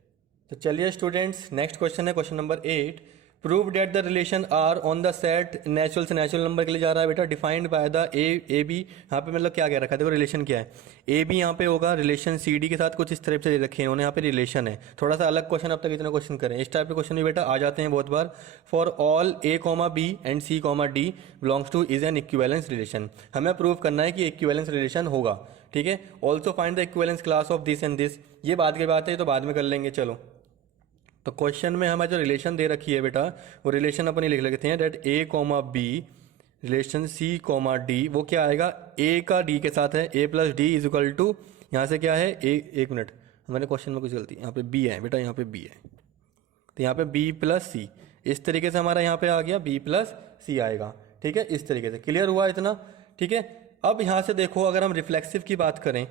तो चलिए स्टूडेंट्स, नेक्स्ट क्वेश्चन है question number 8। Prove that the relation are on the set natural से नेचुरल नंबर के लिए जा रहा है बेटा, defined by the a b. यहाँ पे मतलब क्या कह रखा है, देखो रिलेशन क्या है, ए बी यहाँ पे होगा, रिलेशन सी डी के साथ कुछ इस तरह से दे रखे हैं उन्होंने, यहाँ पे रिलेशन है। थोड़ा सा अलग क्वेश्चन, अब तक इतने क्वेश्चन करें, इस टाइप के क्वेश्चन भी बेटा आ जाते हैं बहुत बार। For all A comma B and C comma D belongs to is an equivalence relation, हमें प्रूव करना है कि इक्विवेलेंस रिलेशन होगा, ठीक है। Also find the equivalence class of this and this, ये बाद की बात है, तो बाद में कर लेंगे। चलो, तो क्वेश्चन में हमें जो रिलेशन दे रखी है बेटा, वो रिलेशन अपनी लिख लेते हैं, that A comma B relation C comma D, वो क्या आएगा, ए का डी के साथ है, A plus D is equal to, यहाँ से क्या है, एक मिनट, हमारे क्वेश्चन में कुछ गलती, यहाँ पे बी है बेटा, यहाँ पे बी है, तो यहाँ पे बी प्लस सी, इस तरीके से हमारा यहाँ पे आ गया बी प्लस सी आएगा, ठीक है, इस तरीके से। क्लियर हुआ इतना, ठीक है। अब यहाँ से देखो, अगर हम रिफ्लेक्सिव की बात करें,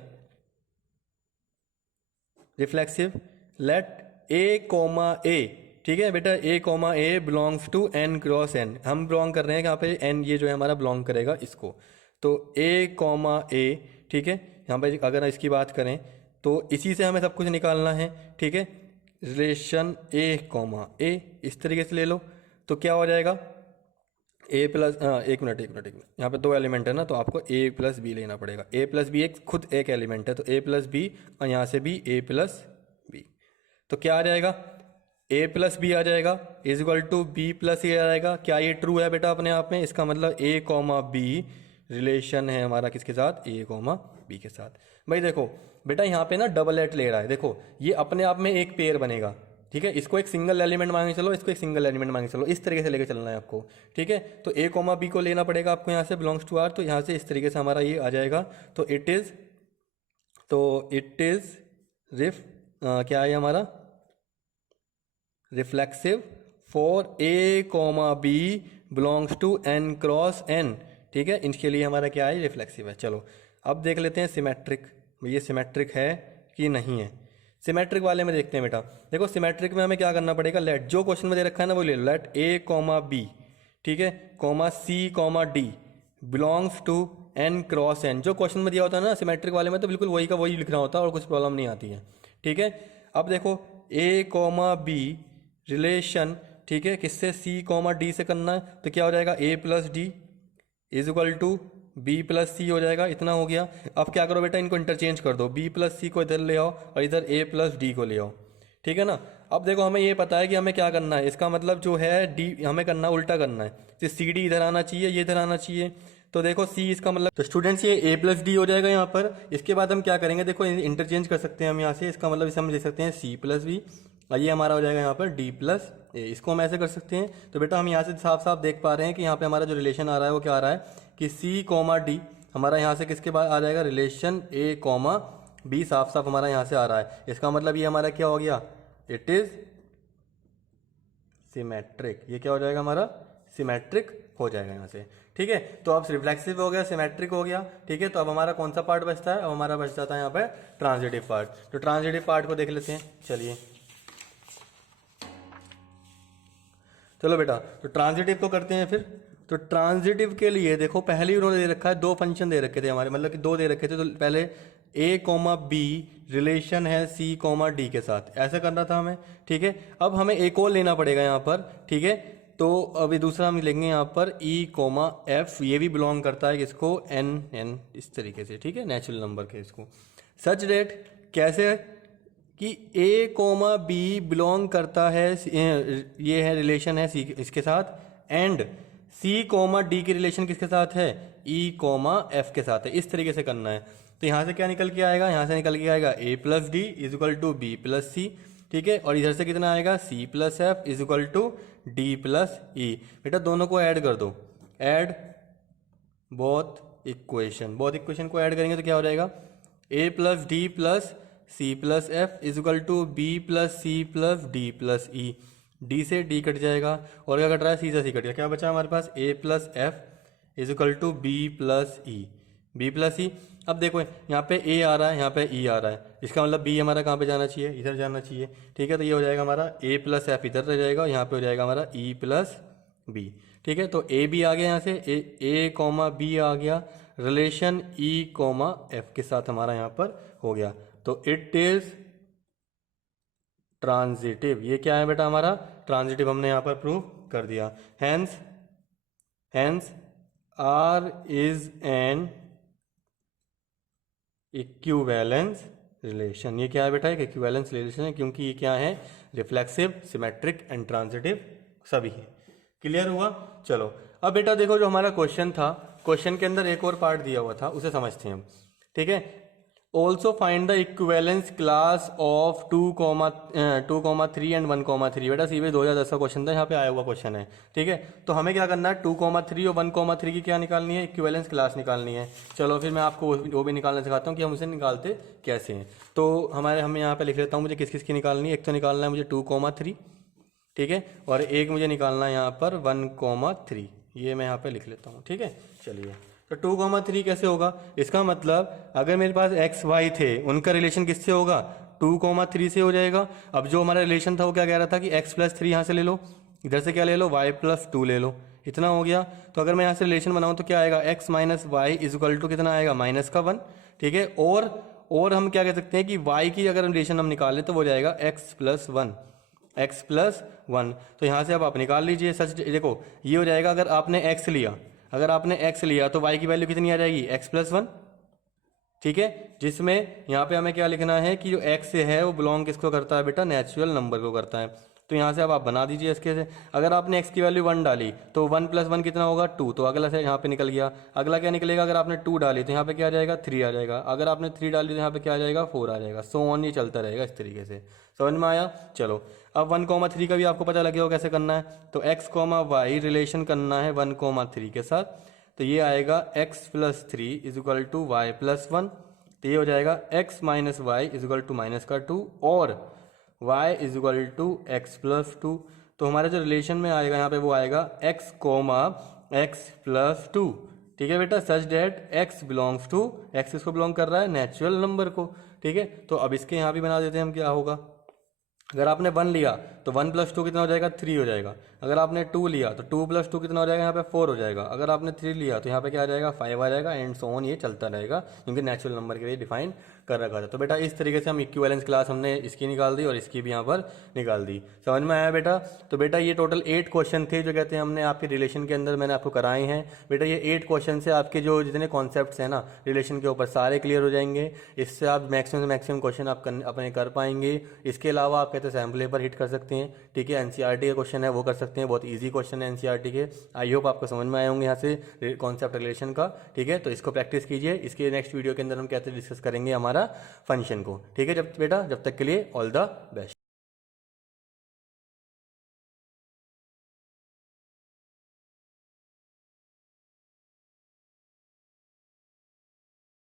reflexive, let A comma A, ठीक है बेटा, A comma A belongs to N cross N, हम बिलोंग कर रहे हैं यहाँ पे एन, ये जो है हमारा बिलोंग करेगा इसको, तो ए कॉमा ए, ठीक है। यहाँ पे अगर इसकी बात करें तो इसी से हमें सब कुछ निकालना है, ठीक है। रिलेशन ए कॉमा ए इस तरीके से ले लो, तो क्या हो जाएगा, ए प्लस, एक मिनट, यहाँ पे 2 एलिमेंट है ना, तो आपको ए प्लस बी लेना पड़ेगा। ए प्लस बी एक खुद एक एलिमेंट है, तो ए प्लस बी, और यहाँ से भी ए प्लस बी, तो क्या आ जाएगा, a प्लस बी आ जाएगा, is equal to B plus A आ जाएगा। क्या ये ट्रू है बेटा अपने आप में, इसका मतलब a कॉमा बी रिलेशन है हमारा किसके साथ, a कॉमा बी के साथ। भाई देखो बेटा, यहाँ पे ना डबल एट ले रहा है, देखो ये अपने आप में एक पेयर बनेगा, ठीक है, इसको एक सिंगल एलिमेंट मान के चलो, इसको एक सिंगल एलिमेंट मान के चलो, इस तरीके से लेके चलना है आपको। ठीक है, तो ए कॉमा बी को लेना पड़ेगा आपको यहाँ से, बिलोंग्स टू आर, तो यहाँ से इस तरीके से हमारा ये आ जाएगा। तो इट इज़ क्या है हमारा, reflexive for a comma B belongs to N cross n. ठीक है, इनके लिए हमारा क्या है, रिफ्लेक्सिव है। चलो अब देख लेते हैं सिमेट्रिक, ये सिमेट्रिक है कि नहीं है। सिमेट्रिक वाले में देखते हैं बेटा। देखो सिमेट्रिक में हमें क्या करना पड़ेगा, लेट, जो क्वेश्चन में दे रखा है ना वो ले लो, लेट ए कॉमा बी, ठीक है, comma c comma D belongs to N cross n. जो क्वेश्चन में दिया होता है ना सिमेट्रिक वाले में, तो बिल्कुल वही का वही लिखना होता है और कुछ प्रॉब्लम नहीं आती है। ठीक है, अब देखो ए कॉमा बी रिलेशन, ठीक है, किससे, सी कॉमा डी से करना है, तो क्या हो जाएगा, A plus D is equal to B plus C हो जाएगा। इतना हो गया। अब क्या करो बेटा, इनको इंटरचेंज कर दो, बी प्लस सी को इधर ले आओ और इधर ए प्लस डी को ले आओ। ठीक है ना। अब देखो हमें ये पता है कि हमें क्या करना है, इसका मतलब जो है डी हमें करना उल्टा करना है, तो सी डी इधर आना चाहिए, ये इधर आना चाहिए। तो देखो सी इसका मतलब, तो स्टूडेंट्स ये ए प्लस डी हो जाएगा यहाँ पर। इसके बाद हम क्या करेंगे, देखो इंटरचेंज कर सकते हैं हम यहाँ से, इसका मतलब इसे हम ले सकते हैं सी प्लस बी, और ये हमारा हो जाएगा यहाँ पर डी प्लस ए। इसको हम ऐसे कर सकते हैं। तो बेटा हम यहाँ से साफ साफ देख पा रहे हैं कि यहाँ पे हमारा जो रिलेशन आ रहा है वो क्या आ रहा है कि सी कॉमा डी हमारा यहाँ से किसके बाद आ जाएगा, रिलेशन ए कॉमा बी, साफ साफ हमारा यहाँ से आ रहा है। इसका मतलब ये हमारा क्या हो गया, इट इज सिमेट्रिक। ये क्या हो जाएगा हमारा, सिमेट्रिक हो जाएगा यहाँ से। ठीक है, तो अब रिफ्लेक्सिव हो गया, सिमेट्रिक हो गया। ठीक है, तो अब हमारा कौन सा पार्ट बचता है, अब हमारा बच जाता है यहाँ पे ट्रांजिटिव पार्ट। तो ट्रांजिटिव पार्ट को देख लेते हैं, चलिए। चलो बेटा, तो ट्रांजिटिव को करते हैं फिर। तो ट्रांजिटिव के लिए देखो पहले ही उन्होंने दे रखा है, दो फंक्शन दे रखे थे हमारे, मतलब कि दो दे रखे थे। तो पहले ए कॉमा बी रिलेशन है सी कॉमा डी के साथ, ऐसा करना था हमें। ठीक है, अब हमें एक और लेना पड़ेगा यहाँ पर। ठीक है, तो अभी दूसरा हम लेंगे यहाँ पर ई कॉमा एफ, ये भी बिलोंग करता है किसको, एन एन, इस तरीके से। ठीक है, नेचुरल नंबर के इसको, सच डेट कैसे कि ए कोमा बी बिलोंग करता है, ये है रिलेशन है सी इसके साथ, एंड सी कोमा डी की रिलेशन किसके साथ है, ई कोमा एफ के साथ है। इस तरीके से करना है। तो यहाँ से क्या निकल के आएगा, यहाँ से निकल के आएगा A plus D is equal to B plus C. ठीक है, और इधर से कितना आएगा, C plus F is equal to D plus E. बेटा दोनों को ऐड कर दो, add both equation, both equation को ऐड करेंगे तो क्या हो जाएगा, A plus D plus C plus F is equal to B plus C plus D plus E. D से डी कट जाएगा और क्या कट रहा है, सी से सी कट गया। क्या बचा हमारे पास, A plus F is equal to B plus E, B plus E. अब देखो यहाँ पे ए आ रहा है, यहाँ पे ई आ रहा है, इसका मतलब बी हमारा कहाँ पे जाना चाहिए, इधर जाना चाहिए। ठीक है, तो ये हो जाएगा हमारा ए प्लस एफ इधर रह जाएगा, यहाँ पे हो जाएगा हमारा ई प्लस बी। ठीक है, तो ए बी आ गया यहाँ से, ए कॉमा बी आ गया, रिलेशन ई कॉमा एफ के साथ हमारा यहाँ पर हो गया। तो इट इज ट्रांजिटिव। ये क्या है बेटा हमारा, ट्रांजिटिव हमने यहाँ पर प्रूव कर दिया। Hence r is an equivalence relation. ये क्या है बेटा, एक इक्विवेलेंस रिलेशन है, क्योंकि ये क्या है, रिफ्लेक्सिव, सिमेट्रिक एंड ट्रांजिटिव सभी है। क्लियर हुआ। चलो अब बेटा देखो जो हमारा क्वेश्चन था, क्वेश्चन के अंदर एक और पार्ट दिया हुआ था, उसे समझते हैं हम। ठीक है, also find the equivalence class of 2,3 and 1,3। बेटा सीबीएसई 2010 का क्वेश्चन था, यहाँ पे आया हुआ क्वेश्चन है। ठीक है, तो हमें क्या करना है, 2,3 और 1,3 की क्या निकालनी है, इक्विवेलेंस क्लास निकालनी है। चलो फिर मैं आपको वो भी निकालना सिखाता हूँ कि हम उसे निकालते कैसे हैं। तो हमें यहाँ पे लिख लेता हूँ मुझे किस किस की निकालनी है। एक तो निकालना है मुझे 2,3, ठीक है, और एक मुझे निकालना है यहाँ पर 1,3। ये मैं यहाँ पे लिख लेता हूँ। ठीक है, चलिए। तो 2,3 कैसे होगा, इसका मतलब अगर मेरे पास एक्स वाई थे, उनका रिलेशन किससे होगा, 2,3 से हो जाएगा। अब जो हमारा रिलेशन था वो क्या कह रहा था कि x प्लस 3 यहाँ से ले लो, इधर से क्या ले लो, y प्लस 2 ले लो। इतना हो गया। तो अगर मैं यहाँ से रिलेशन बनाऊँ तो क्या आएगा, x minus y is equal to कितना आएगा, माइनस का 1। ठीक है, और हम क्या कह सकते हैं कि y की अगर रिलेशन हम निकालें तो वो हो जाएगा x प्लस 1। तो यहाँ से अब आप निकाल लीजिए। सच देखो ये हो जाएगा, अगर आपने x लिया, अगर आपने x लिया तो y की वैल्यू कितनी आ जाएगी, x प्लस 1। ठीक है, जिसमें यहाँ पे हमें क्या लिखना है कि जो x है वो बिलोंग किसको करता है बेटा, नेचुरल नंबर को करता है। तो यहाँ से अब आप बना दीजिए इसके से। अगर आपने x की वैल्यू 1 डाली तो 1 प्लस 1 कितना होगा, 2। तो अगला से यहाँ पे निकल गया। अगला क्या निकलेगा, अगर आपने 2 डाली तो यहाँ पे क्या आ जाएगा, 3 आ जाएगा। अगर आपने 3 डाली तो यहाँ पे क्या आ जाएगा, 4 आ जाएगा। सो ऑन, ये चलता रहेगा इस तरीके से। समझ में आया। चलो अब 1,3 का भी आपको पता लगे हो कैसे करना है, तो x, y रिलेशन करना है 1,3 के साथ, तो ये आएगा x + 3 = y + 1, तो ये हो जाएगा x - y = -2 और y = x + 2। तो हमारे जो रिलेशन में आएगा यहाँ पे वो आएगा x, x + 2। ठीक है बेटा, such that x belongs to, x किसको बिलोंग कर रहा है, नेचुरल नंबर को। ठीक है, तो अब इसके यहाँ भी बना देते हैं हम, क्या होगा, अगर आपने 1 लिया तो 1 + 2 कितना हो जाएगा, 3 हो जाएगा। अगर आपने 2 लिया तो 2 + 2 कितना हो जाएगा, यहाँ पे 4 हो जाएगा। अगर आपने 3 लिया तो यहाँ पे क्या आ जाएगा, 5 आ जाएगा, एंड सो ऑन, ये चलता रहेगा क्योंकि नेचुरल नंबर के लिए डिफाइन कर रखा था। तो बेटा इस तरीके से हम इक्विवेलेंस क्लास हमने इसकी निकाल दी और इसकी भी यहाँ पर निकाल दी। समझ में आया बेटा? तो बेटा ये टोटल 8 क्वेश्चन थे जो कहते हैं हमने आपके रिलेशन के अंदर मैंने आपको कराए हैं। बेटा ये 8 क्वेश्चन से आपके जो जितने कॉन्सेप्ट्स हैं ना रिलेशन के ऊपर सारे क्लियर हो जाएंगे। इससे आप मैक्सिमम से मैक्सिमम क्वेश्चन आप अपने कर पाएंगे। इसके अलावा आप कहते हैं सैम्पल पेपर हिट कर सकते हैं। ठीक है, एनसीईआरटी का क्वेश्चन है वो कर सकते हैं, बहुत ईजी क्वेश्चन है एनसीईआरटी के। आई होप आपको समझ में आए होंगे यहाँ से कॉन्सेप्ट रिलेशन का। ठीक है, तो इसको प्रैक्टिस कीजिए। इसके नेक्स्ट वीडियो के अंदर हम कहते हैं डिस्कस करेंगे हमारा फंक्शन को। ठीक है जब बेटा, जब तक के लिए ऑल द बेस्ट।